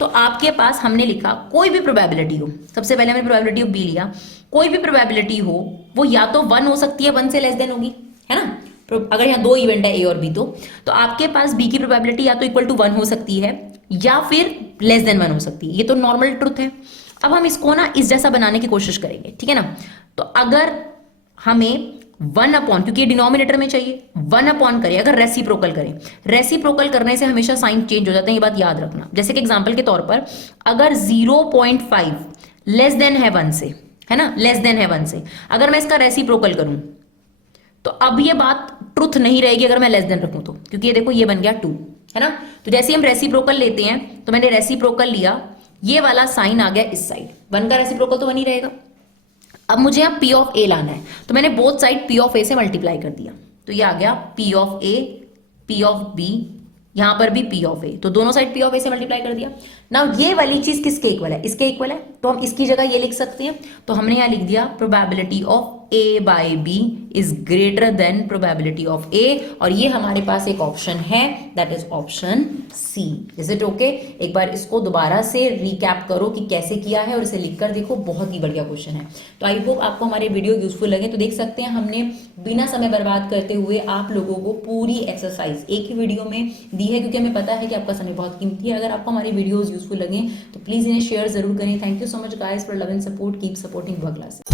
तो आपके पास हमने लिखा कोई भी प्रोबेबिलिटी हो, सबसे पहले हमने प्रोबेबिलिटी ऑफ B लिया, कोई भी प्रोबेबिलिटी हो वो या तो 1 हो सकती है, 1 से लेस देन होगी, है ना। अगर यहाँ 2 इवेंट है A और B, तो आपके पास B की प्रोबेबिलिटी या तो इक्वल टू 1 हो सकती है या फिर लेस देन 1 हो सकती है। ये तो नॉर्मल ट्रुथ है। अब हम इसको ना इस जैसा बनाने की कोशिश करेंगे, ठीक है ना। तो अगर हमें 1 अपॉन, क्योंकि ये डिनोमिनेटर में चाहिए, 1 अपॉन करें, अगर रेसिप्रोकल करें, रेसिप्रोकल करने से हमेशा साइन चेंज हो जाते हैं, ये बात याद रखना। जैसे कि एग्जांपल के तौर पर अगर 0.5 लेस देन है 1 से, है ना, लेस देन है 1 से, अगर मैं इसका रेसिप्रोकल करूं तो अब ये बात ट्रुथ नहीं रहेगी अगर मैं लेस देन रखूं तो, क्योंकि ये देखो ये बन गया 2, है ना। तो जैसे हम रेसिप्रोकल लेते हैं, तो मैंने रेसिप्रोकल लिया, ये वाला साइन आ गया इस साइड, 1 का रेसिप्रोकल तो 1 ही रहेगा। अब मुझे यहाँ P ऑफ A लाना है, तो मैंने both side P of A से मल्टीप्लाई कर दिया, तो ये आ गया P of A, P of B, यहां पर भी P ऑफ A, तो दोनों साइड P ऑफ A से मल्टीप्लाई कर दिया। नाउ ये वाली चीज किसके इक्वल है? इसके इक्वल है, तो हम इसकी जगह ये लिख सकते हैं। तो हमने यहां लिख दिया probability of A by B is greater than probability of A, और ये हमारे पास एक ऑप्शन है, that is option C। Is it okay? एक बार इसको दोबारा से रिकैप करो कि कैसे किया है और इसे लिखकर देखो, बहुत ही बढ़िया क्वेश्चन है। तो आई होप आपको हमारे वीडियो यूजफुल लगे। तो देख सकते हैं हमने बिना समय बर्बाद करते हुए आप लोगों को पूरी एक्सरसाइज एक ही वीडियो में दी है, क्योंकि हमें पता है कि आपका समय बहुत कीमती है। अगर आपको हमारी वीडियोज यूजफुल लगे तो प्लीज इन्हें शेयर जरूर करें। Thank you so much guys for love and support, keep supporting युवा क्लासेस।